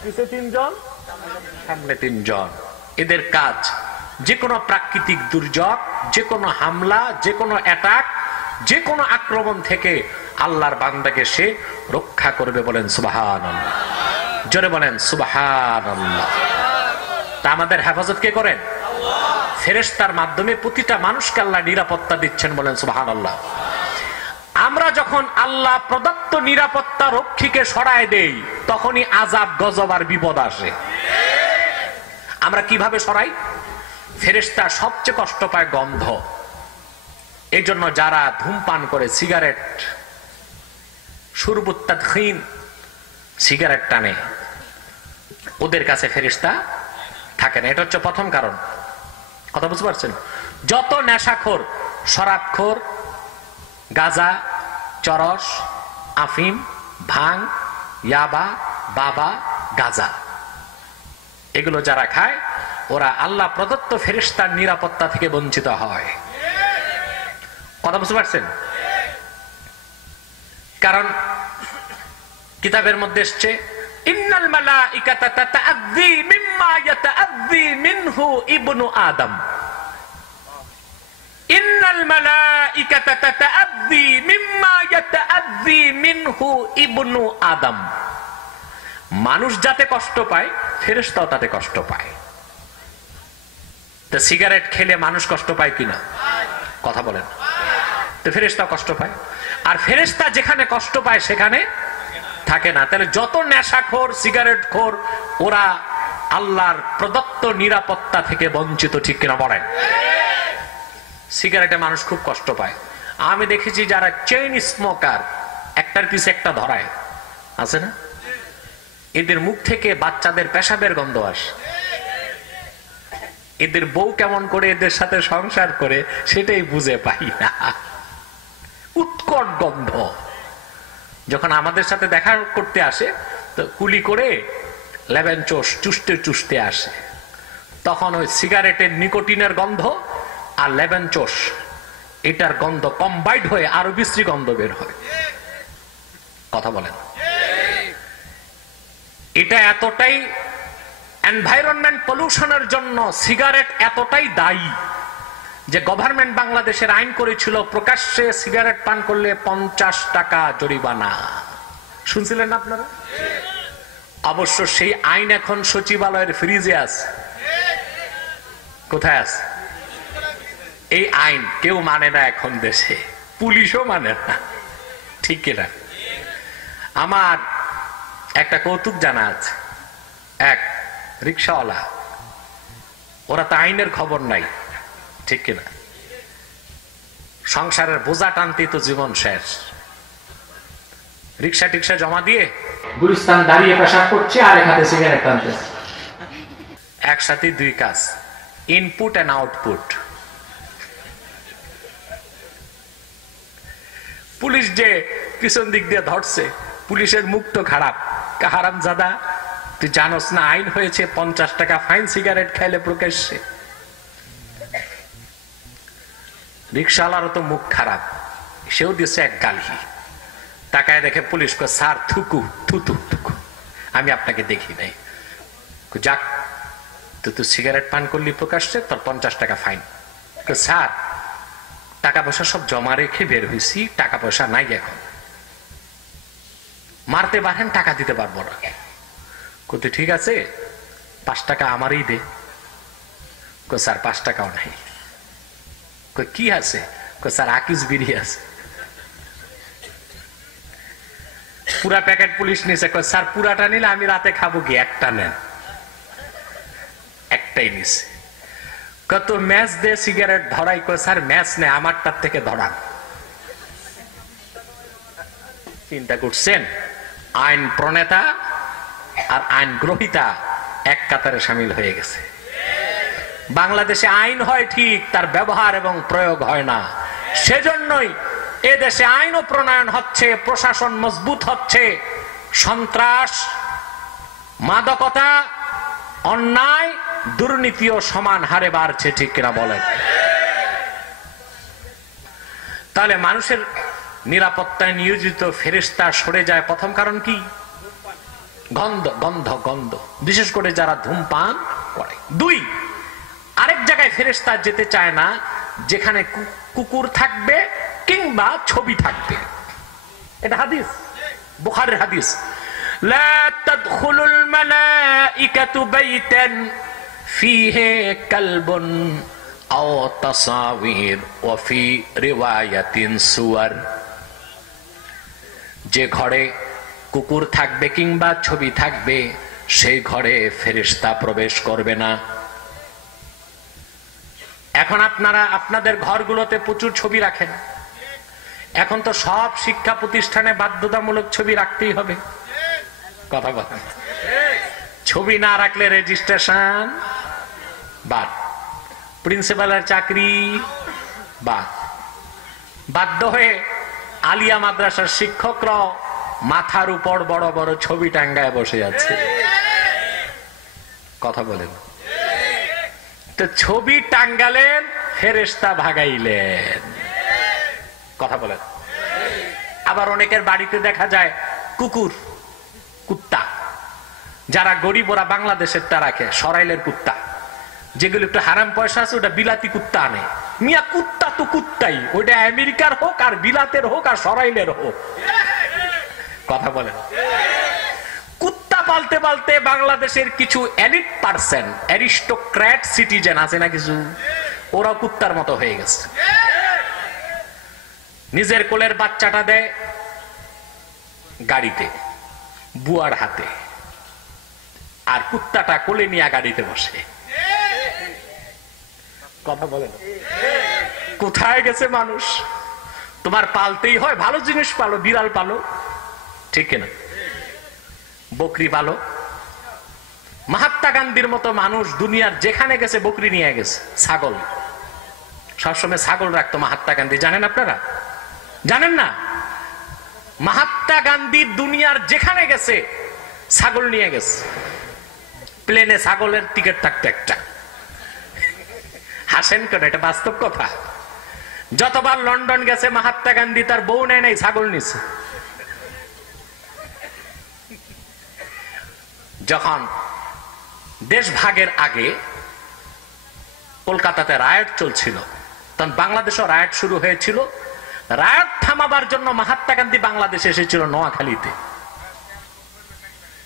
পিছে 3 জন, সামনে 3 জন। এদের কাজ যে কোনো প্রাকৃতিক দুর্যোগ, যে কোনো হামলা, যে কোনো অ্যাটাক, যে কোনো আক্রমণ থেকে আল্লাহর বান্দাকে সে রক্ষা করবে। বলেন সুবহানাল্লাহ, জোরে বলেন সুবহানাল্লাহ। তা আমাদের হেফাজত কে করেন? ফেরেশতার মাধ্যমে প্রতিটা মানুষকে আল্লাহ নিরাপত্তা দিচ্ছেন। বলেন সুবহানাল্লাহ। আমরা যখন আল্লাহ প্রদত্ত নিরাপত্তা রক্ষীকে সরায় দেই, তখনই আযাব, গজব আর বিপদ আসে। আমরা কিভাবে সরাই? ফেরেশতা সবচেয়ে কষ্ট পায় গন্ধ। এই জন্য যারা ধূমপান করে, সিগারেট, শুরবুত তাদখিন, সিগারেট টানে, ওদের কাছে ফেরেশতা থাকে না। এটা হচ্ছে প্রথম কারণ। কথা বুঝতে পারছেন? যত নেশাখোর, শরাবখোর, গাঁজা, চরস, আফিম, ভাং, ইয়াবা, বাবা, গাঁজা, এগুলো যারা খায়, ওরা আল্লাহ প্রদত্ত ফেরেশতার নিরাপত্তা থেকে বঞ্চিত হয়। কথা বুঝতে পারছেন? কারণ কিতাবের মধ্যে এসছে, ইন্নাল মালাইকাতা তাতাআযী মিম্মা ইয়াতাআযী মিনহু ইবনু আদম। ইন্নাল মালাইকাতা তাতাআযী মিম্মা ইয়াতাআযী মিনহু ইবনু আদম। মানুষ যাতে কষ্ট পায়, ফেরেশতাও তাতে কষ্ট পায়। তো সিগারেট খেলে মানুষ কষ্ট পায় কিনা? কথা বলেন। তো ফেরেশতা কষ্ট পায়। আর ফেরেশতা যেখানে কষ্ট পায় সেখানে থাকে না। তাহলে যত নেশাখোর, সিগারেটখোর, ওরা আল্লাহর প্রদত্ত নিরাপত্তা থেকে বঞ্চিত। ঠিক কিনা বলেন? সিগারেটে মানুষ খুব কষ্ট পায়। আমি দেখেছি যারা চেইন স্মোকার, একটার পিছে একটা ধরায়, আছে না? এদের মুখ থেকে বাচ্চাদের পেশাবের গন্ধ আসে। এদের বউ কেমন করে এদের সাথে সংসার করে সেটাই বুঝে পাই না। উৎকট গন্ধ। যখন আমাদের সাথে দেখা করতে আসে, তো কুলি করে লেবেন চুষতে চুষতে আসে, তখন ওই সিগারেটের নিকোটিনের গন্ধ আর লেবেন চোষ, এটার গন্ধ কম্বাইন্ড হয়ে আরো বিশ্রী গন্ধ বের হয়। কথা বলেন। এটা এতটাই এনভায়রনমেন্ট পলিউশনের জন্য সিগারেট এতটাই দায়ী যে গভর্নমেন্ট বাংলাদেশের আইন করেছিল, প্রকাশ্যে সিগারেট পান করলে 50 টাকা জরিমানা। শুনছিলেন আপনারা? অবশ্য সেই আইন এখন সচিবালয়ের ফ্রিজে আছে। কোথায় আছে? এই আইন কেউ মানে না এখন দেশে, পুলিশও মানে না। ঠিক কিনা? আমার একটা কৌতুক জানা আছে। এক রিক্সাওয়ালা, ওরা তো আইনের খবর নাই, ঠিক কিনা? সংসারের বোঝা টানতে তো জীবন শেষ। রিক্সা টিক্সা জমা দিয়ে গুলিস্তান দাঁড়িয়ে পেশাব করছে আর এক হাতে সিগারেট টানতেছে। একসাথে দুই কাজ, ইনপুট এন্ড আউটপুট। পুলিশ যে পিছন দিক দিয়ে ধরছে, পুলিশের মুখ তো খারাপ। হারামজাদা, তুই জানোস না আইন হয়েছে 50 টাকা ফাইন সিগারেট খাইলে প্রকাশ্যে? রিক্সাওয়ালারও তো মুখ খারাপ, সেও দিচ্ছে এক গালি। তাকায় দেখে পুলিশ কয়, স্যার থুকু থুতু থুকু, আমি আপনাকে দেখি নাই। যাক তুই সিগারেট পান করলি প্রকাশ্যে, তোর 50 টাকা ফাইন। স্যার টাকা পয়সা সব জমা রেখে বের হয়েছি, টাকা পয়সা নাই, এখন মারতে পারেন, টাকা দিতে পারবো না। কত ঠিক আছে, 5 টাকা আমারই দে। স্যার 5 টাকাও নাই। কি আছে? স্যার আকিস বিড়ি আছে, পুরা প্যাকেট পুলিশ নিছে। স্যার পুরাটা নিলে আমি রাতে খাবো কি? একটা নেন। একটাই নিছে। কত ম্যাচ দে সিগারেট ধরাই। স্যার ম্যাচ নেই, আমারটার থেকে ধরান। চিন্তা করছেন, আইন প্রণেতা আর আইন গ্রহীতা এক কাতারে সামিল হয়ে গেছে। বাংলাদেশে আইন হয় ঠিক, তার ব্যবহার এবং প্রয়োগ হয় না। সেজন্যই এদেশে আইনও প্রণয়ন হচ্ছে, প্রশাসন মজবুত হচ্ছে, সন্ত্রাস, মাদকতা, অন্যায়, দুর্নীতিও সমান হারে বাড়ছে, ঠিক কিনা বলেন? তাহলে মানুষের নিরাপত্তায় নিয়োজিত ফেরেশতা সরে যায়, প্রথম কারণ কি? গন্ধ, গন্ধ, গন্ধ, বিশেষ করে যারা ধূমপান করে। 2, আরেক জায়গায় ফেরেশতা যেতে চায় না যেখানে কুকুর থাকবে কিংবা ছবি থাকবে। এটা হাদিস, বুখারীর হাদিস। লা তাদখুলুল মালাইকাতু বাইতান ফীহি কালবুন আও তাসাবির ওয়া ফি রিওয়ায়াতিন সুওয়ার। যে ঘরে কুকুর থাকবে কিংবা ছবি থাকবে সেই ঘরে ফেরেশতা প্রবেশ করবে না। এখন আপনারা আপনাদের ঘরগুলোতে প্রচুর ছবি রাখেন। এখন তো সব শিক্ষা প্রতিষ্ঠানে বাধ্যতামূলক ছবি রাখতেই হবে। কথা বলেন, ছবি না রাখলে রেজিস্ট্রেশন বাদ, প্রিন্সিপালের চাকরি বাদ। বাধ্য হয়ে আলিয়া মাদ্রাসার শিক্ষকরা মাথার উপর বড় বড় ছবি টাঙ্গায় বসে যাচ্ছে। কথা বলেন, তো ছবি টাঙ্গালেন, ফেরেশতা ভাগাইলেন। কথা বলেন। আবার অনেকের বাড়িতে দেখা যায় কুকুর, কুত্তা। যারা গরিব ওরা বাংলাদেশের তা রাখে, সরাইলের কুত্তা। যেগুলো একটু হারাম পয়সা আছে ওটা বিলাতি কুত্তা আনে। মিয়া কুত্তা তো কুত্তাই, ওইটা আমেরিকার হোক আর বিলাতের হোক আর সরাইলের হোক। কথা বলেন। কুত্তা পালতে পালতে বাংলাদেশের কিছু এলিট পার্সন, অ্যারিস্টোক্র্যাট সিটিজেন আছে না কিছু, ওরা কুত্তার মতো হয়ে গেছে। নিজের কোলের বাচ্চাটা দেয় গাড়িতে, বুয়ার হাতে, আর কুত্তাটা কোলে নিয়ে গাড়িতে বসে। কথা বলেন, কোথায় গেছে মানুষ? তোমার পালতেই হয়, ভালো জিনিস পালো, বিড়াল পালো, ঠিক কিনা? বকরি পালো। মহাত্মা গান্ধীর মতো মানুষ দুনিয়ার যেখানে গেছে বকরি নিয়ে গেছে। ছাগল, সবসময় ছাগল রাখতো মহাত্মা গান্ধী, জানেন আপনারা? জানেন না? মহাত্মা গান্ধী দুনিয়ার যেখানে গেছে ছাগল নিয়ে গেছে। প্লেনে ছাগলের টিকিট থাকতো একটা। হাসেন কেন? এটা বাস্তব কথা। যতবার লন্ডন গেছে মহাত্মা গান্ধী তার বউ নেয় নাই, ছাগল নিছে। যখন দেশ ভাগের আগে কলকাতাতে রায়ট চলছিল, তখন বাংলাদেশও রায়ট শুরু হয়েছিল। রায়ট থামাবার জন্য মহাত্মা গান্ধী বাংলাদেশে এসেছিল, নোয়াখালীতে।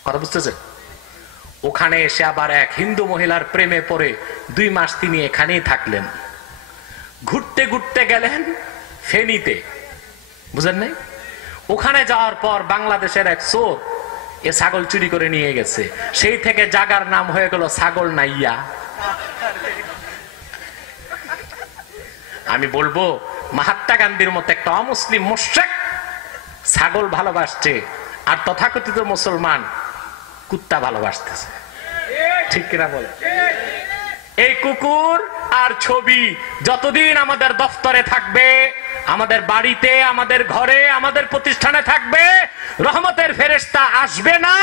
কথা বুঝতেছে? ওখানে এসে আবার এক হিন্দু মহিলার প্রেমে পড়ে 2 মাস তিনি এখানেই থাকলেন। ঘুরতে ঘুরতে গেলেন ফেনীতে, বুঝেন নাই? ওখানে যাওয়ার পর বাংলাদেশের এক চোর এ ছাগল চুরি করে নিয়ে গেছে। সেই থেকে জায়গার নাম হয়ে গেল ছাগল নাইয়া। আমি বলবো মহাত্মা গান্ধীর মতো একটা অমুসলিম মুশরিক ছাগল ভালোবাসছে, আর তথাকথিত মুসলমান কুত্তা ভালোবাসতেছে, ঠিক কিনা বলে? এই কুকুর আর ছবি যতদিন আমাদের দফতরে থাকবে, আমাদের বাড়িতে, আমাদের ঘরে, আমাদের প্রতিষ্ঠানে থাকবে, রহমতের ফেরেশতা আসবে না,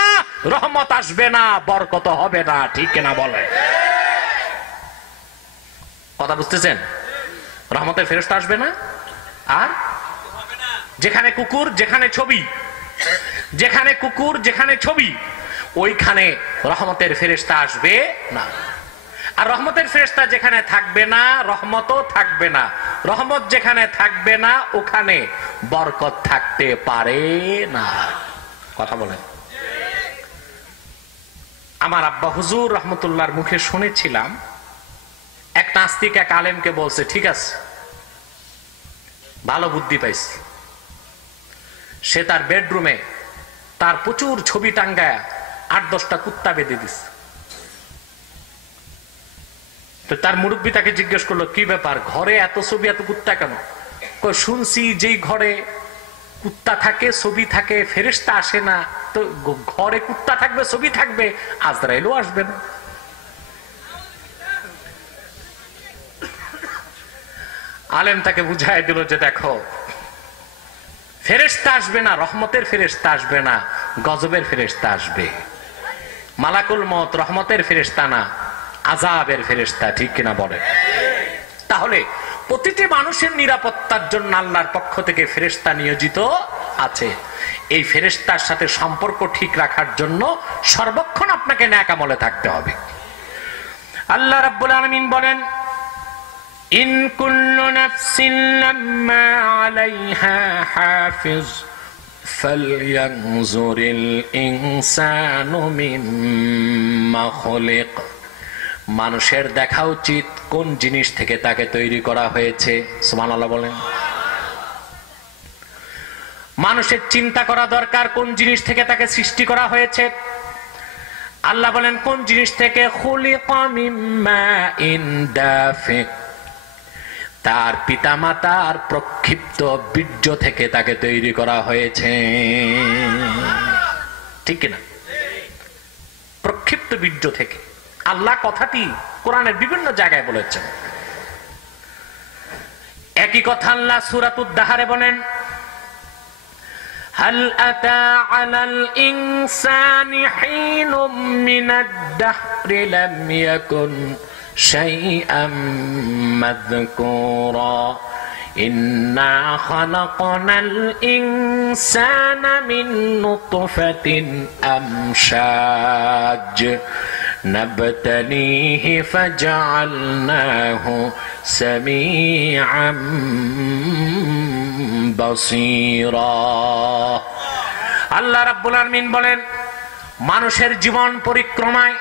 রহমত আসবে না, বরকত হবে না, ঠিক কিনা বলে? কথা বুঝতেছেন? রহমতের ফেরেশতা আসবে না। আর যেখানে কুকুর যেখানে ছবি, যেখানে কুকুর যেখানে ছবি, ওইখানে রহমতের ফেরেশতা আসবে না। আর রহমতের ফেরেশতা যেখানে থাকবে না, রহমতও থাকবে না। রহমত যেখানে থাকবে না, ওখানে বরকত থাকতে পারে না। কথা বলেন। আমার আব্বা হুজুর রহমতুল্লাহর মুখে শুনেছিলাম, এক নাস্তিক এক আলেমকে বলছে, ঠিক আছে, ভালো বুদ্ধি পাইছি। সে তার বেডরুমে তার প্রচুর ছবি টাঙ্গায় 8-10টা কুত্তা বেঁধে দিস। তো তার মুরব্বী তাকে জিজ্ঞেস করলো, কি ব্যাপার, ঘরে এত ছবি এত কুত্তা কেন? শুনছি যেই ঘরে কুত্তা থাকে, ছবি থাকে, ফেরেশতা আসে না। তো ঘরে কুত্তা থাকবে, ছবি থাকবে, আজরাইলও আসবে না। আলেম তাকে বুঝাই দিল যে দেখো, ফেরেশতা আসবে না, রহমতের ফেরেশতা আসবে না, গজবের ফেরেশতা আসবে। মালাকুল মউত রহমতের ফেরেশতা না, আযাবের ফেরেশতা। ঠিক কিনা বলে? তাহলে প্রতিটি মানুষের নিরাপত্তার জন্য আল্লাহর পক্ষ থেকে ফেরেশতা নিয়োজিত আছে। এই ফেরেশতার সাথে সম্পর্ক ঠিক রাখার জন্য সর্বক্ষণ আপনাকে নেক আমলে থাকতে হবে। আল্লাহ রাব্বুল আলামিন বলেন, ইন কুল্লু নাফসিন লাম্মা আলাইহা হাফিজ ফালইয়ানজুরিল ইনসানু মিম্মা খুলিক। মানুষের দেখা উচিত কোন জিনিস থেকে তাকে তৈরি করা হয়েছে। সুবহানাল্লাহ বলেন। মানুষের চিন্তা করা দরকার কোন জিনিস থেকে তাকে সৃষ্টি করা হয়েছে। আল্লাহ বলেন কোন জিনিস থেকে? খুলিকা মিন মাইন দাফিক। তার পিতামাতার প্রক্ষিপ্ত বীর্য থেকে তাকে তৈরি করা হয়েছে। ঠিক কিনা? প্রক্ষিপ্ত বীর্য থেকে। আল্লাহ কথাটি কোরআনের বিভিন্ন জায়গায় বলেছেন। একই কথা আল্লাহ সূরাতুদ দাহরে বলেন, হাল আতা আলাল ইনসানি হিনুম মিনাদ দাহরি লাম ইয়াকুন শাইআম মাযকুরা ইন্না খালাকনাল ইনসানা মিন নুতফাতিন আমশাজ نبتليه فجعلناه سميعا بصيرا। আল্লাহ রাব্বুল আলামিন বলেন, মানুষের জীবন পরিক্রমায়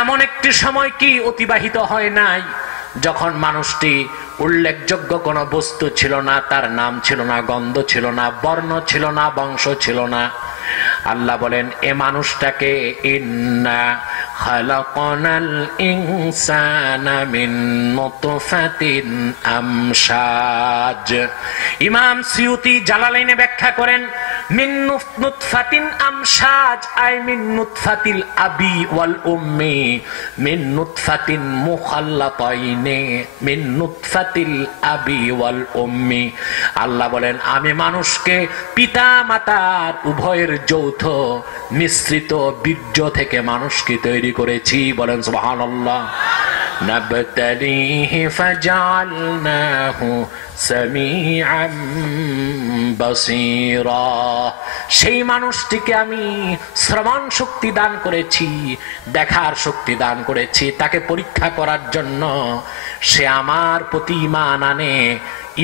এমন একটি সময় কি অতিবাহিত হয় নাই যখন মানুষটি উল্লেখযোগ্য কোন বস্তু ছিল না, তার নাম ছিল না, গন্ধ ছিল না, বর্ণ ছিল না, বংশ ছিল না। আল্লাহ বলেন এ মানুষটাকে ইন্না খালাকনাল ইনসানা মিন নুতফাতিন আমশাজ। ইমাম সিয়ুতি জালালাইনে ব্যাখ্যা করেন, মিন নুতফাতিন আমশাজ আই মিন নুতফাতিল আবি ওয়াল উম্মি মিন নুতফাতিন মুখাল্লাতাইনে মিন নুতফাতিল আবি ওয়াল উম্মি। আল্লাহ বলেন আমি মানুষকে পিতা মাতার উভয়ের যৌথ মিশ্রিত বীর্য থেকে মানুষকে তৈরি করেছি। বলেন সুবহানাল্লাহ। নাবতালিহি ফাজআলনাহু সামিআম বাসীরা। সেই মানুষটিকে আমি শ্রবণ শক্তি দান করেছি, দেখার শক্তি দান করেছি, তাকে পরীক্ষা করার জন্য সে আমার প্রতি ঈমান আনে,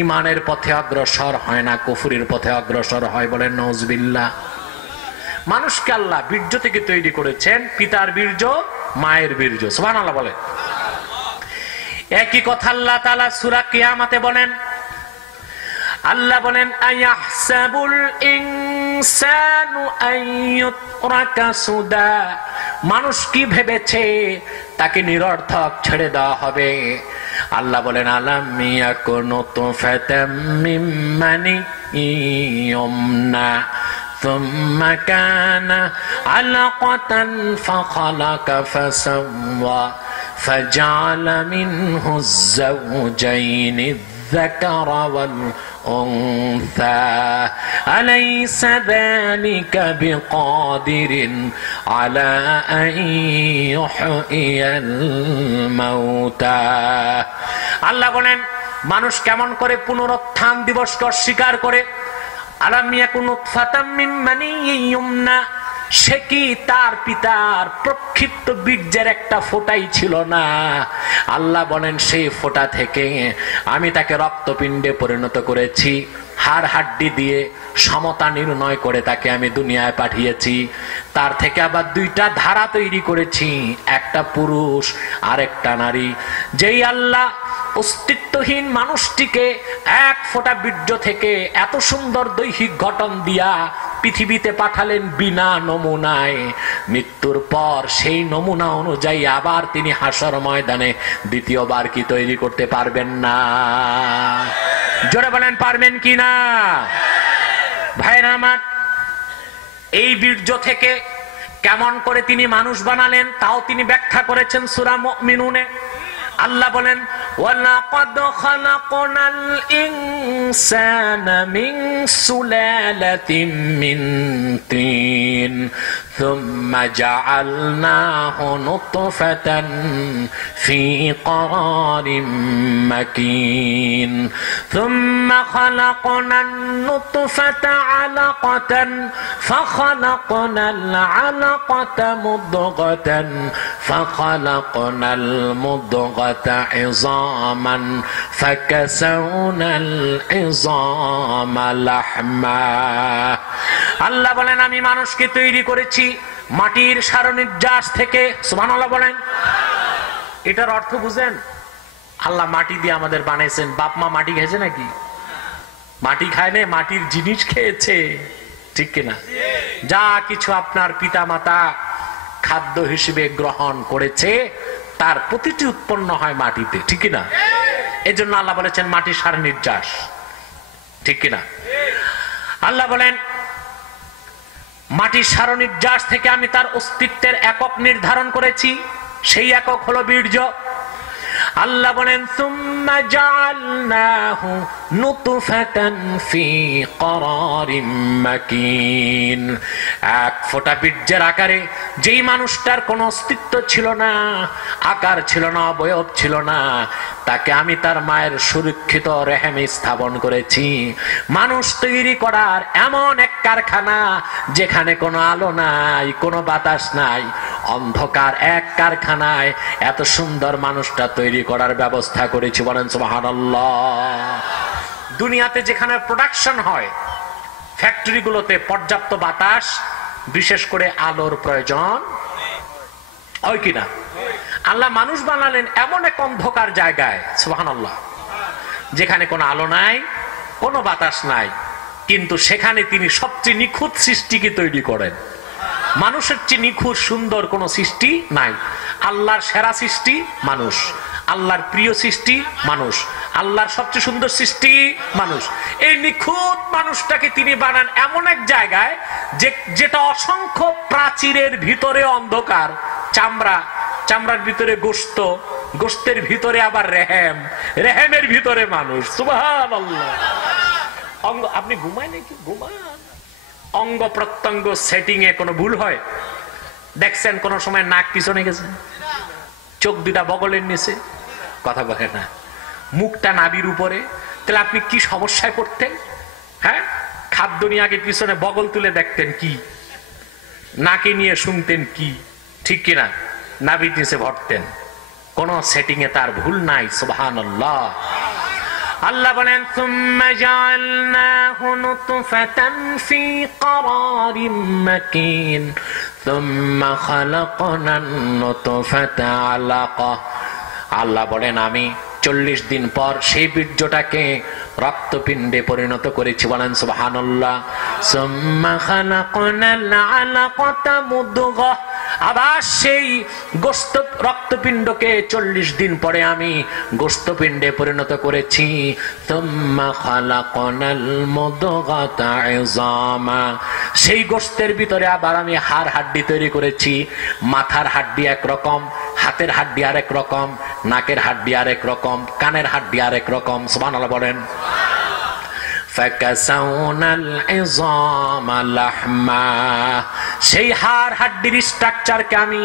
ঈমানের পথে অগ্রসর হয় না, কুফরের পথে অগ্রসর হয়। বলেন নাউজুবিল্লাহ। মানুষকে আল্লাহ বীর্য থেকে তৈরি করেছেন, পিতার বীর্য, মায়ের বীর্য। সুবহানাল্লাহ বলেন। একই কথা আল্লাহ তাআলা সূরা কিয়ামতে বলেন, আল্লাহ বলেন আয়াহসাবুল ইনসানু আইয়ুতরাকা সুদা। মানুষ কি ভেবেছে তাকে নিরর্থক ছেড়ে দেওয়া হবে? আল্লাহ বলেন আলাম ইয়াকুন নুতফাতাম মিন মানিয়্যুমনা ثم كان علقة فخلق فسوى فجعل منه الزوجين الذكر والأنثى أليس ذلك بقادر على أن يحيي الموتى। আল্লাহ বলেন মানুষ কেমন করে পুনরুত্থান দিবসকে অস্বীকার করে। আলাম ইয়াকুন নুতফাতাম মিন মানিয়্যুমনা, সে কি তার পিতার প্রক্ষিপ্ত বীর্যের একটা ফোঁটাই ছিল না? আল্লাহ বলেন সেই ফোঁটা থেকে আমি তাকে রক্তপিণ্ডে পরিণত করেছি, হাড় হাড্ডি দিয়ে সমতা নির্ণয় করে তাকে আমি দুনিয়ায় পাঠিয়েছি। তার থেকে আবার দুইটা ধারা তৈরি করেছি, একটা পুরুষ আর একটা নারী। যেই আল্লাহ অস্তিত্বহীন মানুষটিকে এক ফোঁটা বীর্য থেকে এত সুন্দর দৈহিক গঠন দিয়া পৃথিবীতে পাঠালেন বিনা নমুনায়, মৃত্যুর পর সেই নমুনা অনুযায়ী আবার তিনি হাসর ময়দানে দ্বিতীয়বার কি তৈরি করতে পারবেন না? জোরে বলেন পারবেন কি না? ভাইরা আমার, এই বীর্য থেকে কেমন করে তিনি মানুষ বানালেন তাও তিনি ব্যাখ্যা করেছেন সূরা মুমিনুনে। আল্লাহ বলেন, ওয়ালাকাদ খালাকনাল ইনসানা মিন সুলালাতিন মিন তিন সুম্মা জাআলনাহু নুতফাতান ফি ক্বারারিম মাকিন সুম্মা খালাকনান নুতফাতা আলাকাতান ফাখালাকনাল আলাকাতা মুদগাতান ফাখালাকনাল মুদগাতা ইযামান ফাকাসাউনাল ইযামা লাহমা। আল্লাহ বলেন, আমি মানুষকে তৈরি করেছি মাটির সারনির্যাস থেকে। সুবহানাল্লাহ বলেন। এটার অর্থ বুঝেন? আল্লাহ মাটি দিয়ে আমাদের বানাইছেন। বাপ মা মাটি খেয়েছে নাকি? মাটি খায় না, মাটির জিনিস খেয়েছে, ঠিক কিনা? যা কিছু আপনার পিতা মাতা খাদ্য হিসেবে গ্রহণ করেছে তার প্রতিটি উৎপন্ন হয় মাটিতে, ঠিক কিনা? এই জন্য আল্লাহ বলেছেন মাটির সারনির্যাস, ঠিক কিনা? আল্লাহ বলেন মাটির সারনির্যাস থেকে আমি তার অস্তিত্বের একক নির্ধারণ করেছি, সেই একক হলো বীর্য। আল্লাহ বলেন, সুম্মা জাআলনাহু নুতফাতান ফি ক্বারারিম মাকিন। এক ফোঁটা বীর্যের আকারে যেই মানুষটার কোনো অস্তিত্ব ছিল না, আকার ছিল না, অবয়ব ছিল না, তাকে আমি তার মায়ের সুরক্ষিত রেহেমে স্থাপন করেছি। মানুষ তৈরি করার এমন এক কারখানা যেখানে কোনো আলো নাই, কোনো বাতাস নাই, অন্ধকার এক কারখানায় এত সুন্দর মানুষটা তৈরি করার ব্যবস্থা করেছি। বলেন সুবহানাল্লাহ। দুনিয়াতে যেখানে প্রোডাকশন হয়, ফ্যাক্টরিগুলোতে পর্যাপ্ত বাতাস, বিশেষ করে আলোর প্রয়োজন হয় কিনা? আল্লাহ মানুষ বানালেন এমন এক অন্ধকার জায়গায়, সুবহানাল্লাহ, যেখানে কোনো আলো নাই, কোনো বাতাস নাই, কিন্তু সেখানে তিনি সবচেয়ে নিখুঁত সৃষ্টিকে তৈরি করেন। মানুষের চেয়ে নিখুঁত সুন্দর কোন সৃষ্টি নাই। আল্লাহর সেরা সৃষ্টি মানুষ, আল্লাহর প্রিয় সৃষ্টি মানুষ, আল্লাহর সবচেয়ে সুন্দর সৃষ্টি মানুষ। এই নিখুঁত মানুষটাকে তিনি বানান এমন এক জায়গায় যেটা অসংখ্য প্রাচীরের ভিতরে অন্ধকার, চামড়া, চামড়ার ভিতরে গোশত, গোশতের ভিতরে আবার রেহেম, রেহেমের ভিতরে মানুষ। সুবহানাল্লাহ। অঙ্গ, আপনি ঘুমায় নাকি? ঘুমান। অঙ্গ প্রত্যঙ্গ সেটিং এ কোনো ভুল হয়? দেখছেন কোন সময় নাক পিছনে গেছে, চোখ দুটা বগলের নিচে, কথা বলে না, মুখটা নাভির উপরে, তাহলে আপনি কি সমস্যায় পড়তেন? হ্যাঁ, খাদ্য নিয়ে আগে পিছনে বগল তুলে দেখতেন কি, নাকে নিয়ে শুনতেন কি, ঠিক কিনা? নাভির নিচে ভরতেন, কোন সেটিং এ তার ভুল নাই। সুবহানাল্লাহ। আল্লাহ বলেন, সুম্মা জাআলনাহু নুতফাতান ফি ক্বারারিম মাকিন সুম্মা খালাকনান নুতফাতা আলাকা। আল্লাহ বলেন আমি 40 দিন পর সেই বীর্যটাকে রক্তপিণ্ডে পরিণত করেছি। বলেন সুবহানাল্লাহ। সুম্মা খালাকনাল আলাকাতা মুদগাহ। আবার সেই গোশত রক্তপিণ্ডকে 40 দিন পরে আমি গোশতপিণ্ডে পরিণত করেছি। সুম্মা খালাকনাল মুদগাতা ইযামা। সেই গোশতের ভিতরে আবার আমি হাড় হাড্ডি তৈরি করেছি। মাথার হাড্ডি একরকম, হাতের হাড্ডি আরেক রকম, নাকের হাড্ডি আরেক রকম, কানের হাড্ডি আরেক রকম। সুবহানাল্লাহ বলেন। ফাকাসাউনাল ইযামা লাহমা। সেই হাড় হাড্ডির স্ট্রাকচারকে আমি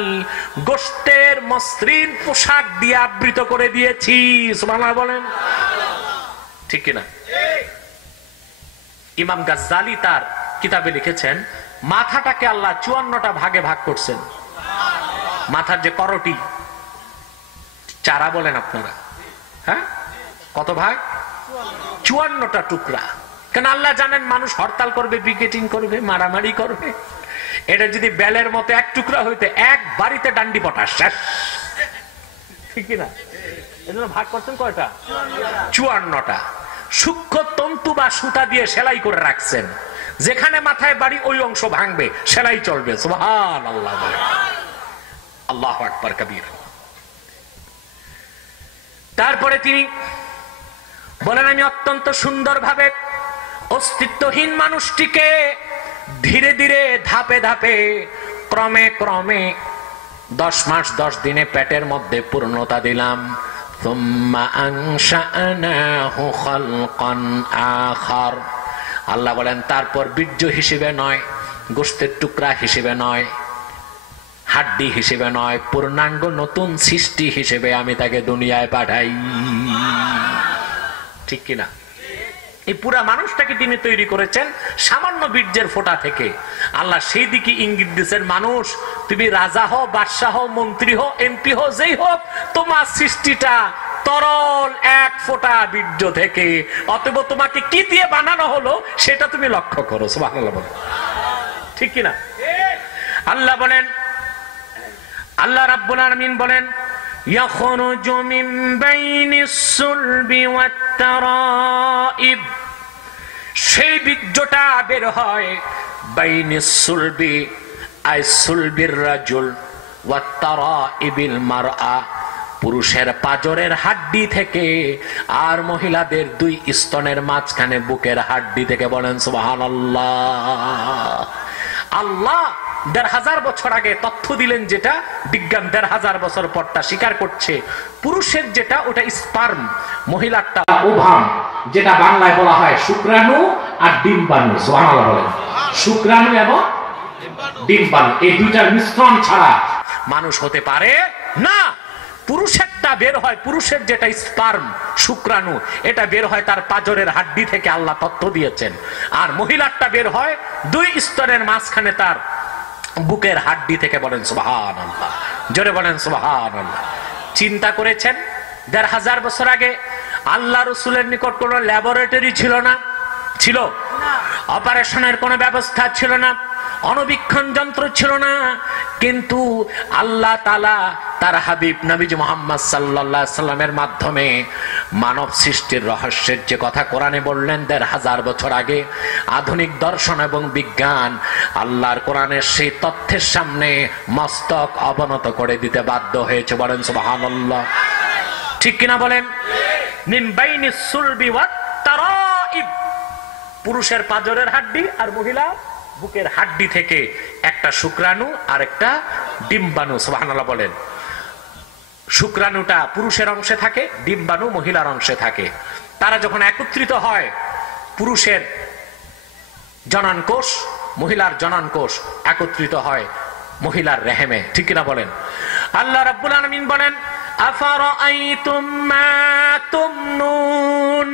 গোশতের মসৃণ পোশাক দিয়ে আবৃত করে দিয়েছি। সুবহানাল্লাহ বলেন, ঠিক কিনা? ইমাম গাজ্জালি তার কিতাবে লিখেছেন, মাথাটাকে আল্লাহ 54টা ভাগে ভাগ করছেন। মাথার যে করটি চারা বলেন আপনারা, হ্যাঁ, কত ভাগ? 54টা টুকরা। কেন আল্লাহ জানেন মানুষ হরতাল করবে, পিকেটিং করবে, মারামারি করবে। এটা যদি বেলের মতো এক টুকরা হইতে এক বাড়িতে ডান্ডি পটাশ শেষ, ঠিক না? এজন্য ভাগ করছেন কয়টা? 54টা। সূক্ষ্ম তন্তু বা সুতা দিয়ে সেলাই করে রাখছেন, যেখানে মাথায় বাড়ি ওই অংশ ভাঙবে, সেলাই চলবে। সুবহানাল্লাহ, আল্লাহু আকবার কবীর। তারপরে তিনি বলেন, আমি অত্যন্ত সুন্দরভাবে অস্তিত্বহীন মানুষটিকে ধীরে ধীরে ধাপে ধাপে ক্রমে ক্রমে 10 মাস 10 দিনে পেটের মধ্যে পূর্ণতা দিলাম। সুম্মা আনশাআনাহু খালকান আখার। আল্লাহ বলেন তারপর বীর্য হিসেবে নয়, গোশতের টুকরা হিসেবে নয়, হাড্ডি হিসেবে নয়, পূর্ণাঙ্গ নতুন সৃষ্টি হিসেবে আমি তাকে দুনিয়ায় পাঠাই। ঠিক কিনা? এই পুরা মানুষটাকে তিনি তৈরি করেছেন সামান্য বীর্যের ফোঁটা থেকে। আল্লাহ সেই দিকে ইঙ্গিত দিচ্ছেন, মানুষ তুমি রাজা হও, বাদশাহ হও, মন্ত্রী হও, এমপি হও, যেই হোক, তোমার সৃষ্টিটা তরল এক ফোঁটা বীর্য থেকে। অতএব তোমাকে কি দিয়ে বানানো হলো সেটা তুমি লক্ষ্য করো। সুবহানাল্লাহ বলেন, ঠিক কিনা? আল্লাহ বলেন, আল্লাহ রাব্বুল আলামিন বলেন, ইয়াখরুজু মিন বাইনিস সুলবি ওয়াত তারাইব। সেই বীর্যটা বের হয় বাইনিস সুলবি আই সুলবির রাজুল ওয়াত তারাইবিল মারআ, পুরুষের পাজরের হাড্ডি থেকে আর মহিলাদের 2 স্তনের মাঝখানে বুকের হাড্ডি থেকে। বলেন সুবহানাল্লাহ। আল্লাহ 1500 বছর আগে তথ্য দিলেন, যেটা বিজ্ঞান 1500 বছর পরটা স্বীকার করছে। পুরুষের যেটা ওটা স্পার্ম, মহিলারটা ওভাম, যেটা বাংলায় বলা হয় শুক্রাণু আর ডিম্বাণু। সুবহানাল্লাহ বলেন, শুক্রাণু এবং ডিম্বাণু, এই দুইটার মিশ্রণ ছাড়া মানুষ হতে পারে না। পুরুষেরটা বের হয়, পুরুষের যেটা স্পার্ম, শুক্রাণু, এটা বের হয় তার পাজরের হাড্ডি থেকে, আল্লাহ তথ্য দিয়েছেন। আর মহিলারটা বের হয় 2 স্তনের মাঝখানে তার বুকের হাড্ডি থেকে। বলেন সুবহানাল্লাহ, জোরে বলেন সুবহানাল্লাহ। চিন্তা করেছেন 1500 বছর আগে আল্লাহ রাসূলের নিকট কোনো ল্যাবরেটরি ছিল না? ছিল? অপারেশনের কোনো ব্যবস্থা ছিল না, অণুবীক্ষণ যন্ত্র ছিল না। কিন্তু আল্লাহ তাআলা তার হাবিব নবীজি মুহাম্মদ সাল্লাল্লাহু আলাইহি সাল্লামের মাধ্যমে মানব সৃষ্টির রহস্যের যে কথা কোরআনে বললেন 1500 বছর আগে, আধুনিক দর্শন এবং বিজ্ঞান আল্লাহর কোরআনের সেই তথ্যের সামনে মস্তক অবনত করে দিতে বাধ্য হয়েছে। বলেন সুবহানাল্লাহ, ঠিক কিনা বলেন? মিন বাইনিস সুলবি ওয়াত তারাইব, পুরুষের পাজরের হাড্ডি আর মহিলা বুকের হাড্ডি থেকে একটা শুক্রাণু আর একটা ডিম্বাণু। সুবহানাল্লাহ বলেন। শুক্রাণুটা পুরুষের অংশে থাকে, ডিম্বাণু মহিলার অংশে থাকে। তারা যখন একত্রিত হয়, পুরুষের জনন কোষ, মহিলার জনন কোষ একত্রিত হয় মহিলার রেহেমে। ঠিক কিনা বলেন? আল্লাহ রাব্বুল আলামিন বলেন, আফারাআইতুম মা তুমনুন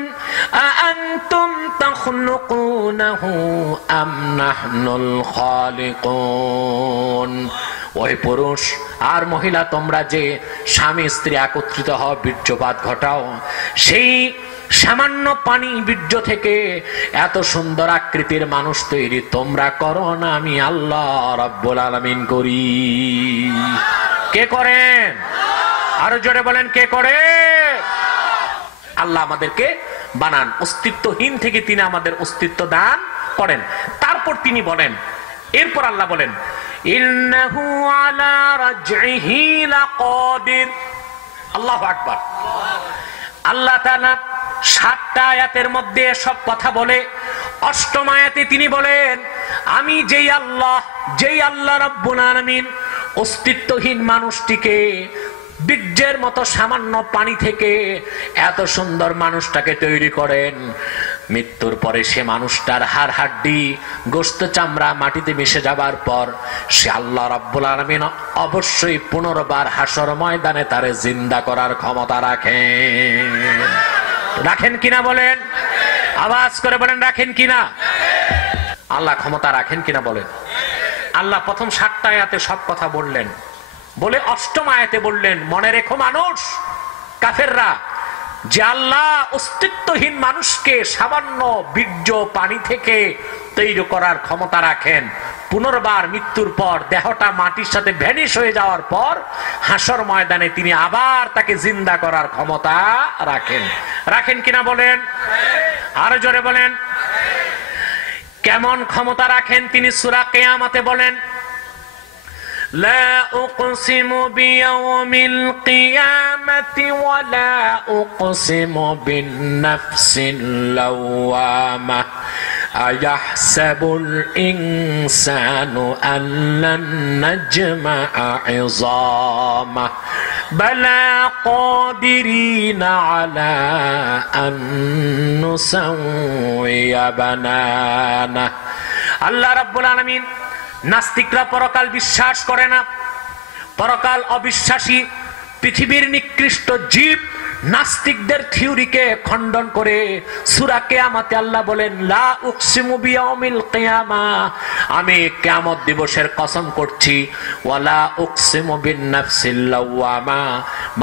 আআনতুম তাখলুকুনাহু আম নাহনুল খালিকুন। ওই পুরুষ আর মহিলা, তোমরা যে স্বামী স্ত্রী একত্রিত হও, বীর্যপাত ঘটাও, সেই সামান্য পানি বীর্য থেকে এত সুন্দর আকৃতির মানুষ তৈরি তোমরা করো না, আমি আল্লাহ রাব্বুল আলামিন করি। কে করেন? আরো জোরে বলেন, কে করে? আল্লাহ আমাদেরকে বানান, অস্তিত্বহীন থেকে তিনি আমাদের অস্তিত্ব দান করেন। তারপর তিনি বলেন, এরপর আল্লাহ বলেন, ইন্নাহু আলা রাজইহি লাকাদির। আল্লাহু আকবার। আল্লাহ তাআলা 7টা আয়াতের মধ্যে সব কথা বলে 8ম আয়াতে তিনি বলেন, আমি যেই আল্লাহ রাব্বুল আলামিন অস্তিত্বহীন মানুষটিকে বীর্যের মতো সামান্য পানি থেকে এত সুন্দর মানুষটাকে তৈরি করেন, মৃত্যুর পরে সে মানুষটার হাড় হাড্ডি গোশত চামড়া মাটিতে মিশে যাবার পর সে আল্লাহ রাব্বুল আলামিন অবশ্যই পুনর্বার হাসর ময়দানে তারে জিন্দা করার ক্ষমতা রাখেন কিনা বলেন? আওয়াজ করে বলেন, রাখেন কিনা? আল্লাহ ক্ষমতা রাখেন কিনা বলেন? আল্লাহ প্রথম 7টা আয়াতে সব কথা বললেন, বলে 8ম আয়াতে বললেন, মনে রেখো মানুষ কাফেররা, যে আল্লাহ অস্তিত্বহীন মানুষকে সামান্য বীর্য পানি থেকে তৈরি করার ক্ষমতা রাখেন, পুনর্বার মৃত্যুর পর দেহটা মাটির সাথে ভ্যানিশ হয়ে যাওয়ার পর হাসর ময়দানে তিনি আবার তাকে জিন্দা করার ক্ষমতা রাখেন। রাখেন কিনা বলেন, আরো জোরে বলেন। কেমন ক্ষমতা রাখেন তিনি সূরা কিয়ামতে বলেন, لا أقسم بيوم القيامة ولا أقسم بالنفس اللوامة أيحسب الإنسان أن لن نجمع عظامه بلى قادرين على أن نسوي بنانه। আল্লাহ রাব্বুল আলামিন, নাস্তিকরা পরকাল বিশ্বাস করে না, পরকাল অবিশ্বাসী পৃথিবীর নিকৃষ্ট জীব নাস্তিকদের থিওরিকে খণ্ডন করে সূরা কিয়ামতে আল্লাহ বলেন, লা উকসিমু বিয়াউমিল কিয়ামা, আমি কিয়ামত দিবসের কসম করছি, ওয়ালা উকসিমু বিন-নাফসিল লাওয়ামা,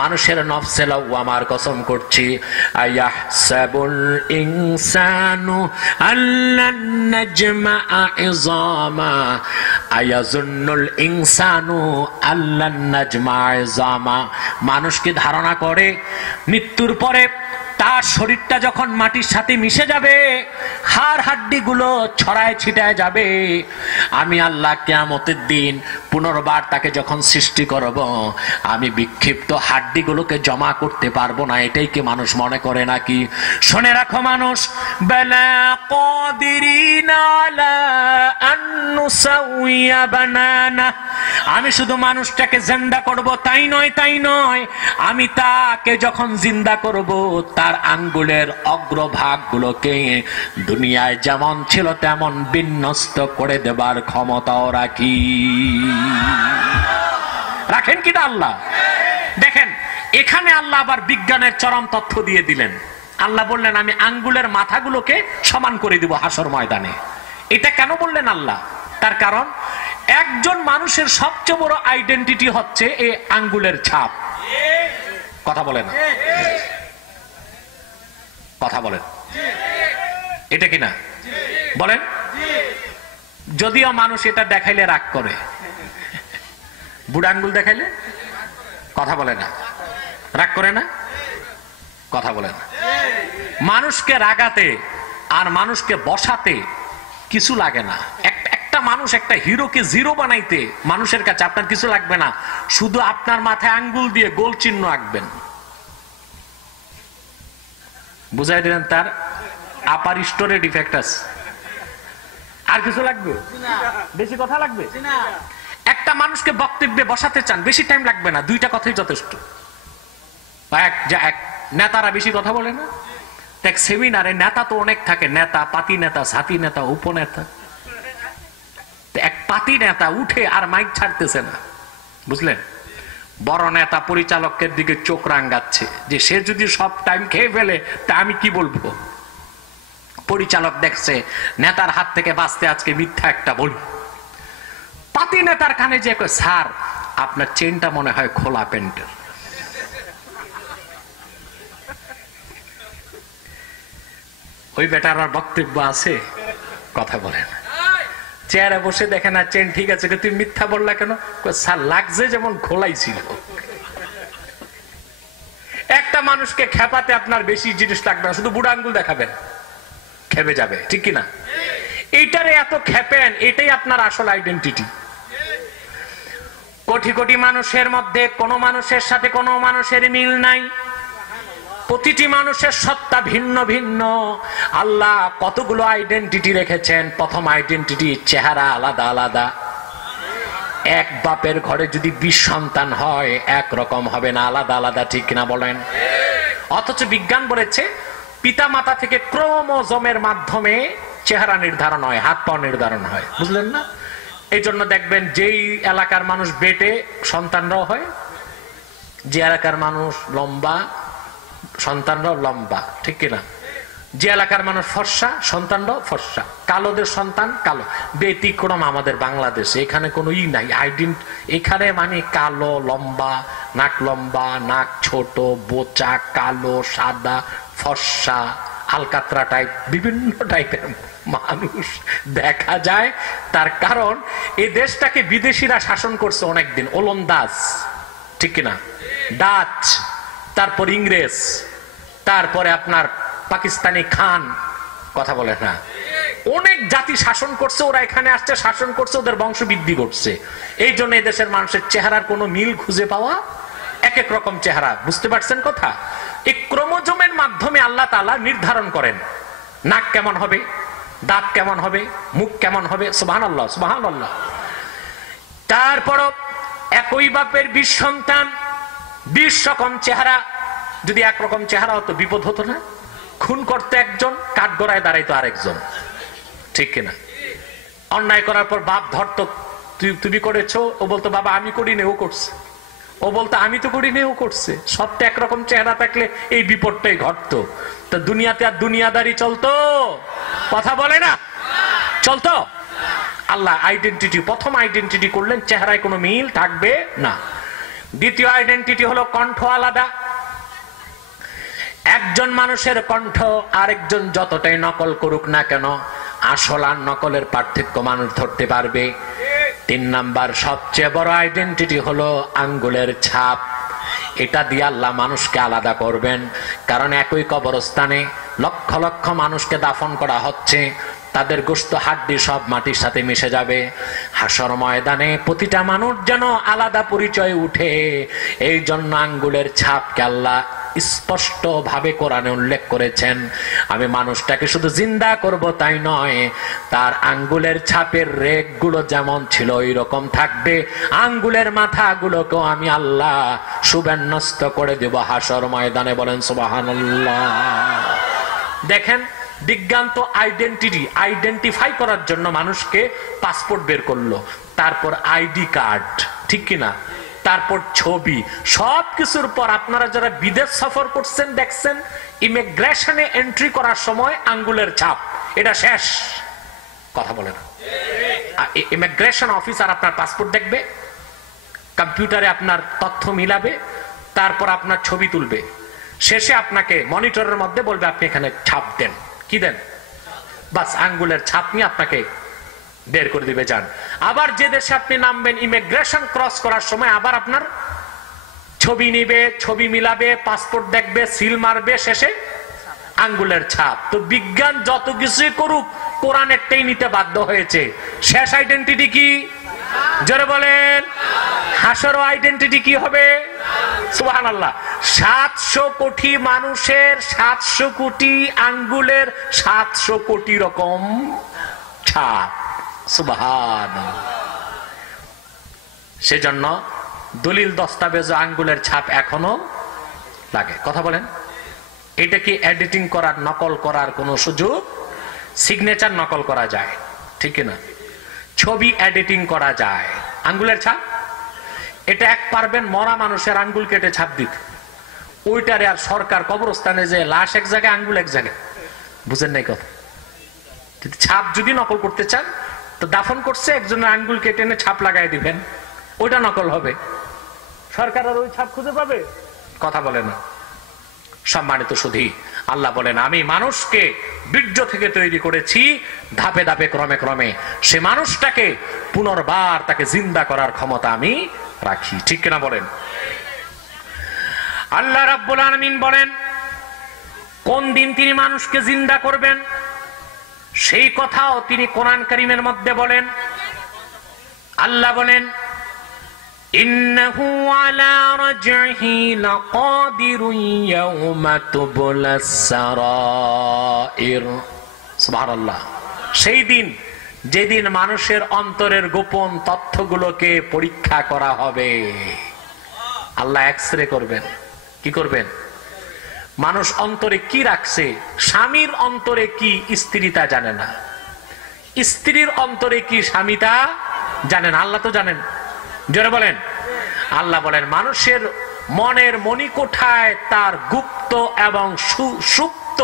মানুষের নফসে লাওয়ামার কসম করছি, আয়াহসাবুল ইনসানু আল্লান নাজমা'a ইযামা আয়াযুন্নুল ইনসানু আল্লান নাজমা'a ইযামা। মানুষ কি ধারণা করে মৃত্যুর পরে তার শরীরটা যখন মাটির সাথে মিশে যাবে, হাড় হাড্ডি গুলো ছড়ায় ছিটায় যাবে, আমি আল্লাহ কিয়ামতের দিন পুনর্বার তাকে যখন সৃষ্টি করব, আমি বিক্ষিপ্ত হাড্ডি গুলোকে জমা করতে পারবো না, এটাই কি মানুষ মনে করে নাকি? শুনে রাখো মানুষ, বালা কাদিরিনা আলা আন নুসাউইয়া বানানা, আমি শুধু মানুষটাকে জিন্দা করব তাই নয়, তাই নয়, আমি তাকে যখন জিন্দা করব তার আঙ্গুলের অগ্রভাগ গুলোকে দুনিয়ায় যেমন ছিল তেমন বিন্যস্ত করে দেবার ক্ষমতাও রাখি। রাখেন কিনা আল্লাহ? দেখেন এখানে আল্লাহ আবার বিজ্ঞানের চরম তথ্য দিয়ে দিলেন। আল্লাহ বললেন, আমি আঙ্গুলের মাথাগুলোকে সমান করে দিব হাসর ময়দানে। এটা কেন বললেন আল্লাহ? তার কারণ একজন মানুষের সবচেয়ে বড় আইডেন্টিটি হচ্ছে এই আঙ্গুলের ছাপ। কথা বলেন, কথা বলেন, এটা কিনা বলেন? যদিও মানুষ এটা দেখাইলে রাগ করে, বুড়া আঙ্গুল দেখাইলে কথা বলে না, রাগ করে না, কথা বলে না। মানুষকে রাগাতে আর মানুষকে বসাতে কিছু লাগে না। একটা মানুষ একটা হিরোকে জিরো বানাইতে মানুষের কাছে আপনার কিছু লাগবে না, শুধু আপনার মাথায় আঙ্গুল দিয়ে গোল চিহ্ন আঁকবেন, বুঝাই দিলেন তার আপার স্টোরে ডিফেক্ট আছে। আর কিছু লাগবে? বেশি কথা লাগবে? একটা মানুষকে বক্তব্যে বসাতে চান, বেশি টাইম লাগবে না, 2টা কথাই যথেষ্ট। নেতারা বেশি কথা বলে না, দেখ সেমিনারে নেতা তো অনেক থাকে, নেতা, পাতি নেতা, সাথী নেতা, উপনেতা। এক পাতি নেতা উঠে আর মাইক ছাড়তেছে না, বুঝলেন? বড় নেতা পরিচালকের দিকে চোখ রাঙাচ্ছে যে সে যদি সব টাইম খেয়ে ফেলে তা আমি কি বলবো। পরিচালক দেখছে নেতার হাত থেকে বাঁচতে আজকে মিথ্যা একটা বলি। পাতি নেতার কানে যে কয়, স্যার আপনার চেনটা মনে হয় খোলা প্যান্টের। ওই বেটার আর বক্তব্য আছে, কথা বলে না, চেয়ারে বসে দেখে না চেন ঠিক আছে, তুমি মিথ্যা বললা কেন? স্যার লাগছে যেমন খোলাই ছিল। একটা মানুষকে খেপাতে আপনার বেশি জিনিস লাগবে না, শুধু বুড়া আঙ্গুল দেখাবেন, খেপে যাবে, ঠিক কিনা? এইটারে এত খেপেন, এটাই আপনার আসল আইডেন্টিটি। কোটি কোটি মানুষের মধ্যে কোন মানুষের সাথে কোন মানুষের মিল নাই, প্রতিটি মানুষের সত্তা ভিন্ন ভিন্ন। আল্লাহ কতগুলো আইডেন্টিটি রেখেছেন। প্রথম আইডেন্টিটি, চেহারা আলাদা আলাদা। এক বাপের ঘরে যদি 20 সন্তান হয় একরকম হবে না, আলাদা আলাদা, ঠিক কিনা বলেন? অথচ বিজ্ঞান বলেছে পিতা মাতা থেকে ক্রোমোজোমের মাধ্যমে চেহারা নির্ধারণ হয়, হাত পা নির্ধারণ হয়, বুঝলেন না? এই জন্য দেখবেন যেই এলাকার মানুষ বেটে সন্তানরাও হয়, যে এলাকার মানুষ লম্বা সন্তানরাও লম্বা, ঠিক কিনা? যে এলাকার মানুষ ফর্সা, সন্তানরাও ফর্সা, কালোদের সন্তান কালো। ব্যতিক্রম আমাদের বাংলাদেশে, এখানে কোনো নাই আইডেন্টি। এখানে মানে কালো, লম্বা নাক, লম্বা নাক, ছোট বোচা, কালো, সাদা, ফর্সা, আলকাতরা টাইপ, বিভিন্ন টাইপের মানুষ দেখা যায়। তার কারণ এই দেশটাকে বিদেশিরা শাসন করছে অনেকদিন, ওলন্দাজ, ঠিক কিনা, ডাচ, তারপর ইংরেজ, তারপরে আপনার পাকিস্তানি খান, কথা বলে না, অনেক জাতি শাসন করছে। ওরা এখানে আসছে, শাসন করছে, ওদের বংশ বৃদ্ধি করছে। এই জন্য এই দেশের মানুষের চেহারার কোনো মিল খুঁজে পাওয়া, এক এক রকম চেহারা। বুঝতে পারছেন কথা? এই ক্রোমোজোমের মাধ্যমে আল্লাহ তাআলা নির্ধারণ করেন নাক কেমন হবে, দাঁত কেমন হবে, মুখ কেমন হবে। সুবহানাল্লাহ, সুবহানাল্লাহ। তারপরও একই বাপের 20 সন্তান, 20 রকম চেহারা। যদি একরকম চেহারা হতো বিপদ হতো না? খুন করতে একজন, কাঠগড়ায় দাঁড়াইতো আরেকজন, ঠিক কিনা? অন্যায় করার পর বাপ ধরতো, তুমি করেছো, ও বলতো বাবা আমি করিনি, ও করছে। ও বলতো আমি তো করিনি, ও করছে। সবটা একরকম চেহারা থাকলে এই বিপদটাই ঘটতো। তো দুনিয়াতে আর দুনিয়াদারি চলতো? কথা বলে না, চলতো? আল্লাহ আইডেন্টিটি, প্রথম আইডেন্টিটি করলেন, চেহারায় কোনো মিল থাকবে না। দ্বিতীয় আইডেন্টিটি হলো কণ্ঠ আলাদা। একজন মানুষের কণ্ঠ আরেকজন যতটাই নকল করুক না কেন, আসল আর নকলের পার্থক্য মানুষ ধরতে পারবে। 3 নাম্বার সবচেয়ে বড় আইডেন্টিটি হলো আঙ্গুলের ছাপ। এটা দিয়ে আল্লাহ মানুষকে আলাদা করবেন। কারণ একই কবরস্থানে লক্ষ লক্ষ মানুষকে দাফন করা হচ্ছে, তাদের গোশত হাড্ডি সব মাটির সাথে মিশে যাবে। হাসর ময়দানে প্রতিটা মানুষ যেন আলাদা পরিচয় উঠে, এই জন্য আঙ্গুলের ছাপকে আল্লাহ স্পষ্ট ভাবে কোরআনে উল্লেখ করেছেন। আমি মানুষটাকে শুধু জিন্দা করব তাই নয়, তার আঙ্গুলের ছাপের রেখ গুলো যেমন ছিল ওই রকম থাকবে। আঙ্গুলের মাথাগুলোকেও আমি আল্লাহ সুবিন্যস্ত করে দেব হাসর ময়দানে। বলেন সুবহানাল্লাহ। দেখেন, বিজ্ঞান তো আইডেন্টিফাই করার জন্য মানুষকে পাসপোর্ট বের করলো, তারপর আইডি কার্ড, ঠিক কিনা, তারপর ছবি। সব কিছুর পর আপনারা যারা বিদেশ সফর করছেন দেখছেন, ইমিগ্রেশনে এন্ট্রি করার সময় আঙ্গুলের ছাপ, এটা শেষ। কথা বলে না? ইমিগ্রেশন অফিসার আপনার পাসপোর্ট দেখবে, কম্পিউটারে আপনার তথ্য মিলাবে, তারপর আপনার ছবি তুলবে, শেষে আপনাকে মনিটরের মধ্যে বলবে আপনি এখানে ছাপ দেন। কি দেন? বাস আঙ্গুলের ছাপ নিয়ে আপনাকে বের করে দিবে, যান। আবার যে দেশে আপনি নামবেন, ইমিগ্রেশন ক্রস করার সময় আবার আপনার ছবি নিবে, ছবি মিলাবে, পাসপোর্ট দেখবে, সিল মারবে, শেষে আঙ্গুলের ছাপ। তো বিজ্ঞান যত কিছুই করুক, কোরআনেরটাই নিতে বাধ্য হয়েছে। শেষ আইডেন্টিটি কি? জোরে বলেন। হাসর আইডেন্টিটি কি হবে? সুবহানাল্লাহ। 700 কোটি মানুষের 700 কোটি আঙ্গুলের 700 কোটি রকম ছাপ। সুবহানাল্লাহ। সেজন্য দলিল দস্তাবেজ আঙ্গুলের ছাপ এখনো লাগে। কথা বলেন। এটা কি এডিটিং করার, নকল করার কোনো সুযোগ? সিগনেচার নকল করা যায়, ঠিক না? ছবি এডিটিং করা যায়। আঙ্গুলের ছাপ এটা এক পারবেন মরা মানুষের আঙ্গুল কেটে ছাপ দিতে, ওইটারে আর সরকার কবরস্থানে যে লাশ এক জায়গায় আঙ্গুল এক জায়গায়, বুঝেন নাই কথা? ছাপ যদি নকল করতে চান তো দাফন করছে একজনের আঙ্গুল কেটে এনে ছাপ লাগাই দিবেন, ওইটা নকল হবে। সরকার আর ওই ছাপ খুঁজে পাবে? কথা বলে না। সম্মানিত সুধী, আল্লাহ বলেন আমি মানুষকে বীর্য থেকে তৈরি করেছি, ধাপে ধাপে ক্রমে ক্রমে সে মানুষটাকে পুনর্বার তাকে জিন্দা করার ক্ষমতা আমি রাখি, ঠিক কিনা বলেন? আল্লাহ রাব্বুল আলামিন বলেন কোন দিন তিনি মানুষকে জিন্দা করবেন সেই কথাও তিনি কোরআন কারীমের মধ্যে বলেন। আল্লাহ বলেন ইন্নাহু আলা রাজহি লাকাদিরুন ইয়াওমা তুবলাস সারাইর। সুবহানাল্লাহ। সেই দিন যেদিন মানুষের অন্তরের গোপন তথ্যগুলোকে পরীক্ষা করা হবে। আল্লাহ এক্সরে করবেন। কি করবেন? মানুষ অন্তরে কি রাখছে, স্বামীর অন্তরে কি স্ত্রী তা জানে না, স্ত্রীর অন্তরে কি স্বামী তা জানে না, আল্লাহ তো জানেন। জোরে বলেন। আল্লাহ বলেন মানুষের মনের মণিকোঠায় তার গুপ্ত এবং সুপ্ত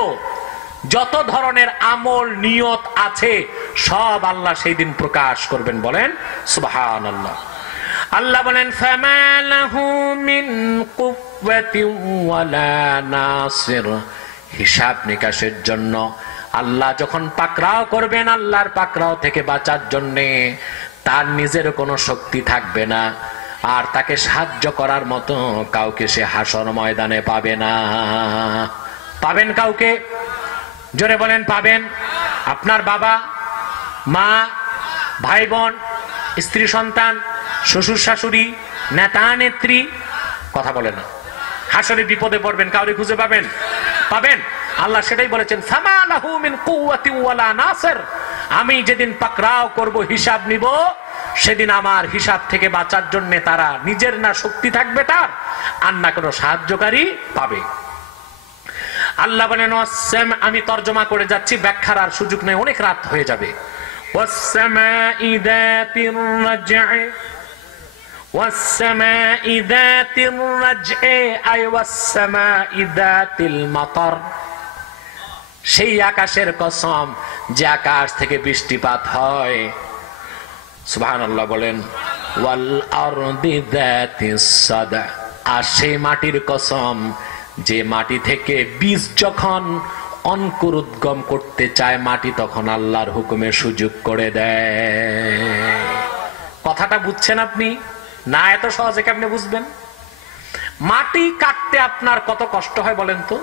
যত ধরনের আমল নিয়ত আছে সব আল্লাহ সেই দিন প্রকাশ করবেন। বলেন সুবহানাল্লাহ। আল্লাহ বলেন ফামা লাহু মিন কুওয়াতিন ওয়ালা নাসির। হিসাব নিকাশের জন্য আল্লাহ যখন পাকড়াও করবেন, আল্লাহর পাকড়াও থেকে বাঁচার জন্য তার নিজের কোনো শক্তি থাকবে না, আর তাকে সাহায্য করার মতো কাউকে সে হাসর ময়দানে পাবে না। পাবেন কাউকে? জোরে বলেন পাবেন। আপনার বাবা মা, ভাই বোন, স্ত্রী সন্তান, শ্বশুর শাশুড়ি, নেতা নেত্রী, কথা বলে না, হাসরে বিপদে পড়বেন, কাউরে খুঁজে পাবেন? পাবেন। আল্লাহ সেটাই বলেছেন ফামা লাহু মিন কুওয়াতিন ওয়ালা নাসির। আমি যেদিন পাকড়াও করব, হিসাব নিব, সেদিন আমার হিসাব থেকে বাঁচার জন্য তারা নিজের না শক্তি থাকবে তার, আর না কোনো সাহায্যকারী পাবে। আল্লাহ বলেন আমি তর্জমা করে যাচ্ছি, ব্যাখ্যার আর সুযোগ নেই, অনেক রাত হয়ে যাবে। ওয়াস-সামাই যাতির রাজ'i ওয়াস-সামাই যাতির রাজ'i আই ওয়াস-সামাই যাতিল মাতার। সেই আকাশের কসম যে আকাশ থেকে বৃষ্টিপাত হয়। সুবহানাল্লাহ বলেন। ওয়াল আরদি যাতিস সাদা। আর সেই মাটির কসম যে মাটি থেকে বীজ যখন অঙ্কুরোদ্গম করতে চায়, মাটি তখন আল্লাহর হুকুমে সুযোগ করে দেয়। কথাটা বুঝছেন আপনি? না এত সহজে কেমনে বুঝবেন? মাটি কাটতে আপনার কত কষ্ট হয় বলেন তো?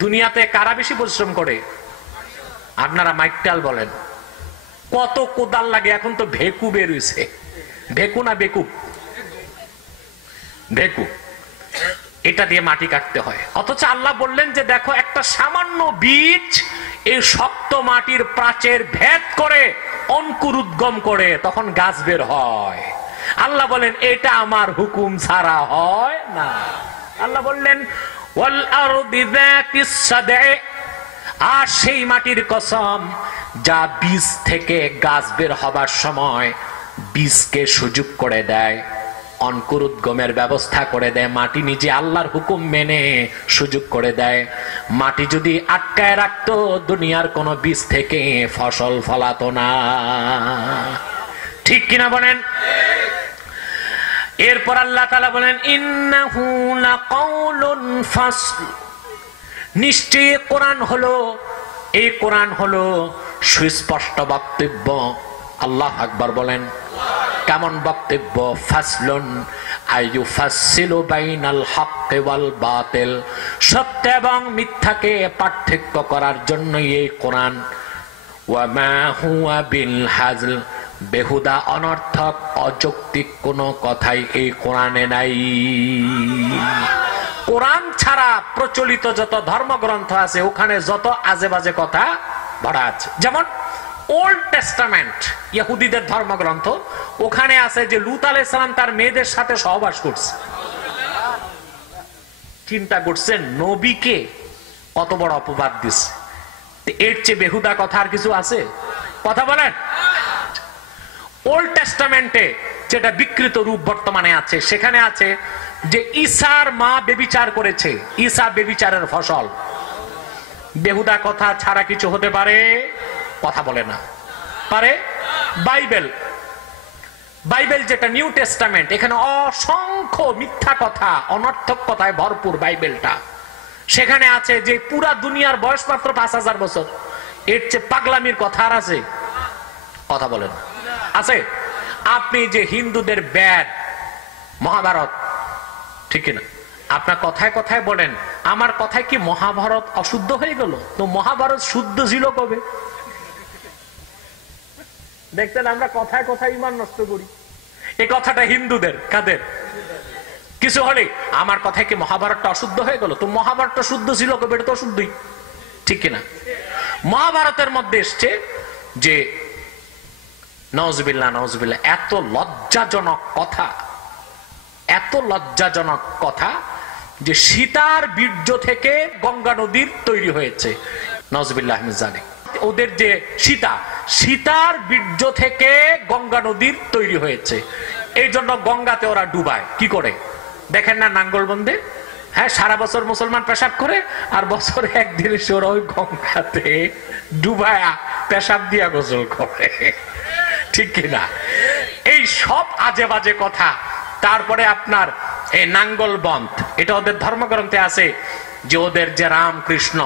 দুনিয়াতে কারা বেশি পরিশ্রম করে? আপনারা মাইকটাল বলেন। কত কোদাল লাগে, এখন তো ভেকু বের হইছে। ভেকু না বেকুব? ভেকু। এটা দিয়ে মাটি কাটতে হয়। অথচ আল্লাহ বললেন যে দেখো একটা সামান্য বীজ এই শক্ত মাটির প্রাচীর ভেদ করে অঙ্কুরোদ্গম করে তখন গাছ বের হয়। আল্লাহ বলেন এটা আমার হুকুম ছাড়া হয় না। আল্লাহ বললেন ওয়াল আরদি যাতিস সাদ'i। আর সেই মাটির কসম যা বীজ থেকে গাছ বের হবার সময় বীজকে সুযোগ করে দেয়, অঙ্কুরোদ্গমের ব্যবস্থা করে দেয়। মাটি নিজে আল্লাহর হুকুম মেনে সুযোগ করে দেয়। মাটি যদি আটকায় রাখতো, দুনিয়ার কোন বীজ থেকে ফসল ফলাতো না। ঠিক কিনা বলেন? এরপর আল্লাহ তাআলা বলেন ইন্নাহু লাকাউলুন ফাসল। নিশ্চয়ই কোরআন হলো, এই কোরআন হলো সুস্পষ্ট বক্তব্য। আল্লাহ আকবার বলেন। কেমন বক্তব্য? ফাসলুন আইয়ুফাসসিলু বাইনাল হক্কি ওয়াল বাতিল। সত্য এবং মিথ্যাকে পার্থক্য করার জন্য এই কোরআন। ওয়া মা হুয়া বিল হাজল। বেহুদা অনর্থক অযৌক্তিক কোনো কথাই এই কোরআনে নাই। কোরআন ছাড়া প্রচলিত যত ধর্মগ্রন্থ আছে ওখানে যত আজেবাজে কথা ভরা আছে। যেমন ওল্ড টেস্টামেন্ট, ইহুদিদের ধর্মগ্রন্থ, ওখানে আছে যে লূত আলাইহিস সালাম তার মেয়েদের সাথে সহবাস করছে। চিন্তা করছেন নবীকে কত বড় অপবাদ দিচ্ছে। এর চেয়ে বেহুদা কথা আর কিছু আছে? কথা বলেন। ওল্ড টেস্টামেন্টে যেটা বিকৃত রূপ বর্তমানে আছে, সেখানে আছে যে ঈসার মা বেবিচার করেছে, ঈসা বেবিচারের ফসল। বেহুদা কথা ছাড়া কিছু হতে পারে? কথা বলে না। পারে? বাইবেল, বাইবেল যেটা নিউ টেস্টামেন্ট, এখানে অসংখ্য মিথ্যা কথা, অনর্থক কথায় ভরপুর বাইবেলটা। সেখানে আছে যে পুরা দুনিয়ার বয়স মাত্র 5000 বছর। এর চেয়ে পাগলামির কথা আর আছে? কথা বলেন। আছে? আপনি যে হিন্দুদের বেদ মহাভারত, ঠিক না? আপনার কথায় কথায় বলেন আমার কথায় কি মহাভারত অশুদ্ধ হয়ে গেল? তো মহাভারত শুদ্ধ ছিল কবে? দেখতেন আমরা কথায় কথায় ইমান নষ্ট করি। এই কথাটা হিন্দুদের। কাদের? কিছু হলে আমার কথায় কি মহাভারতটা অশুদ্ধ হয়ে গেল? তো মহাভারতটা শুদ্ধ ছিল কবে? এটা তো অশুদ্ধই, ঠিক কিনা? মহাভারতের মধ্যে এসছে যে নাউজুবিল্লাহ নাউজুবিল্লাহ, এত লজ্জাজনক কথা, এত লজ্জাজনক কথা যে সীতার বীর্য থেকে গঙ্গা নদীর তৈরি হয়েছে। নাউজুবিল্লাহ মিন যালিক। ওদের যে সীতা, সীতার বীর্য থেকে গঙ্গা নদীর তৈরি হয়েছে। এই জন্য গঙ্গাতে ওরা ডুবায়। কি করে দেখেন না? নাঙ্গলবন্দে হ্যাঁ, সারা বছর মুসলমান পেশাব করে, আর বছরে একদিন ওরা ওই গঙ্গাতে ডুবায়া পেশাব দিয়া গোসল করে, ঠিক কিনা? এই সব আজে বাজে কথা। তারপরে আপনার এই নাঙ্গল বন্ধ, এটা ওদের ধর্মগ্রন্থে আছে যে ওদের যে রামকৃষ্ণ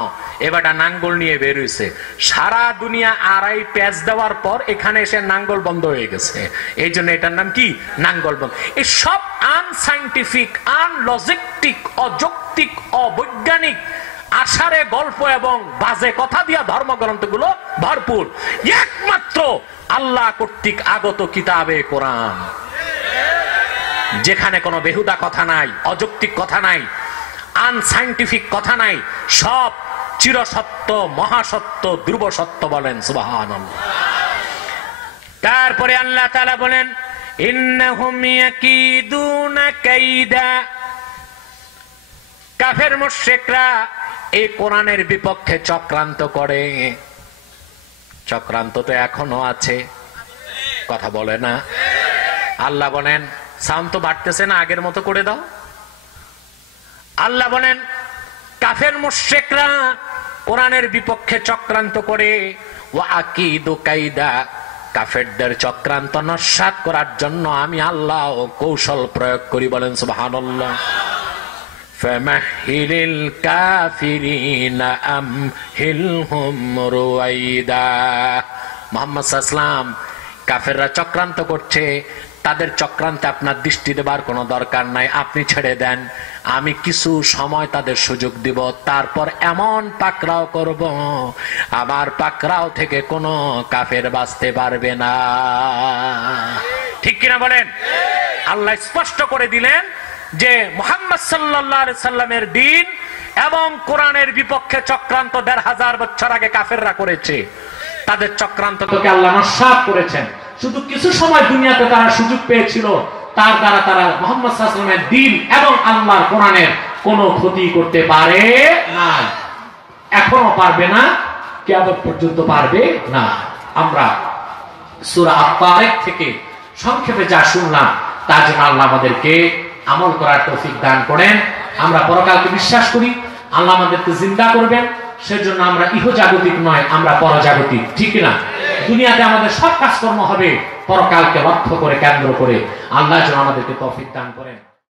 এবার নাঙ্গল নিয়ে বের হয়েছে, সারা দুনিয়া আড়াই প্যাচ দেওয়ার পর এখানে এসে নাঙ্গল বন্ধ হয়ে গেছে, এই জন্য এটার নাম কি নাঙ্গল বন্ধ। এই সব আনসাইন্টিফিক, আনলজিকটিক, অযৌক্তিক, অবৈজ্ঞানিক আষাঢ়ে গল্প এবং বাজে কথা দিয়া ধর্মগ্রন্থগুলো ভরপুর। একমাত্র আল্লাহ কর্তৃক আগত কিতাবে কোরআন, যেখানে কোনো বেহুদা কথা নাই, অযৌক্তিক কথা নাই, আনসাইন্টিফিক কথা নাই, সব চিরসত্য, মহাসত্য, ধ্রুব সত্য বলেন সুবহানাল্লাহ। তারপরে আল্লাহ তাআলা বলেন ইন্নাহুম ইয়াকিদুনা কাইদা, কাফের মুশরিকরা এই কোরআনের বিপক্ষে চক্রান্ত করে। চক্রান্ত তো এখনো আছে, কথা বলে না। আল্লাহ বলেন সাউন্ড তো বাড়তেছে না, আগের মতো করে দাও। আল্লাহ বলেন কাফের মুশরিকরা কোরআনের বিপক্ষে চক্রান্ত করে, ওয়া আকিদু কাইদা, কাফেরদের চক্রান্ত নস্যাৎ করার জন্য আমি আল্লাহ কৌশল প্রয়োগ করি, বলেন সুবহানাল্লাহ। ফামাহিলিল কাফিরিনা আমহিলহুম রুয়াইদা। মুহাম্মদ সাল্লাল্লাহু আলাইহি ওয়াসাল্লাম, কাফেররা চক্রান্ত করছে, তাদের চক্রান্তে আপনার দৃষ্টি দেবার কোনো দরকার নাই, আপনি ছেড়ে দেন, আমি কিছু সময় তাদের সুযোগ দিব, তারপর এমন পাকড়াও করব আমার পাকড়াও থেকে কোনো কাফের বাঁচতে পারবে না, ঠিক কিনা বলেন? আল্লাহ স্পষ্ট করে দিলেন যে মুহাম্মদ সাল্লাল্লাহু আলাইহি সাল্লামের দ্বীন এবং কোরআনের বিপক্ষে চক্রান্ত ১৫০০ বছর আগে কাফেররা করেছে, তাদের চক্রান্তকে আল্লাহ নস্যাৎ করেছেন। শুধু কিছু সময় দুনিয়াতে তারা সুযোগ পেয়েছিল, তার দ্বারা তারা মুহাম্মদ সাল্লাল্লাহু আলাইহি ওয়াসাল্লামের দ্বীন এবং আল্লাহর কোরআনের কোনো ক্ষতি করতে পারে না, এখনো পারবে না, কিয়ামত পর্যন্ত পারবে না। আমরা সূরা আত-তারিক থেকে সংক্ষেপে যা শুনলাম তার জন্য আল্লাহ আমাদেরকে আমল করার তৌফিক দান করেন। আমরা পরকালকে বিশ্বাস করি, আল্লাহ আমাদেরকে জিন্দা করবেন, সেজন্য আমরা ইহজাগতিক নয়, আমরা পরজাগতিক, ঠিক না? দুনিয়াতে আমাদের সব কাজকর্ম হবে পরকালকে লক্ষ্য করে, কেন্দ্র করে। আল্লাহ যেন আমাদেরকে তৌফিক দান করেন।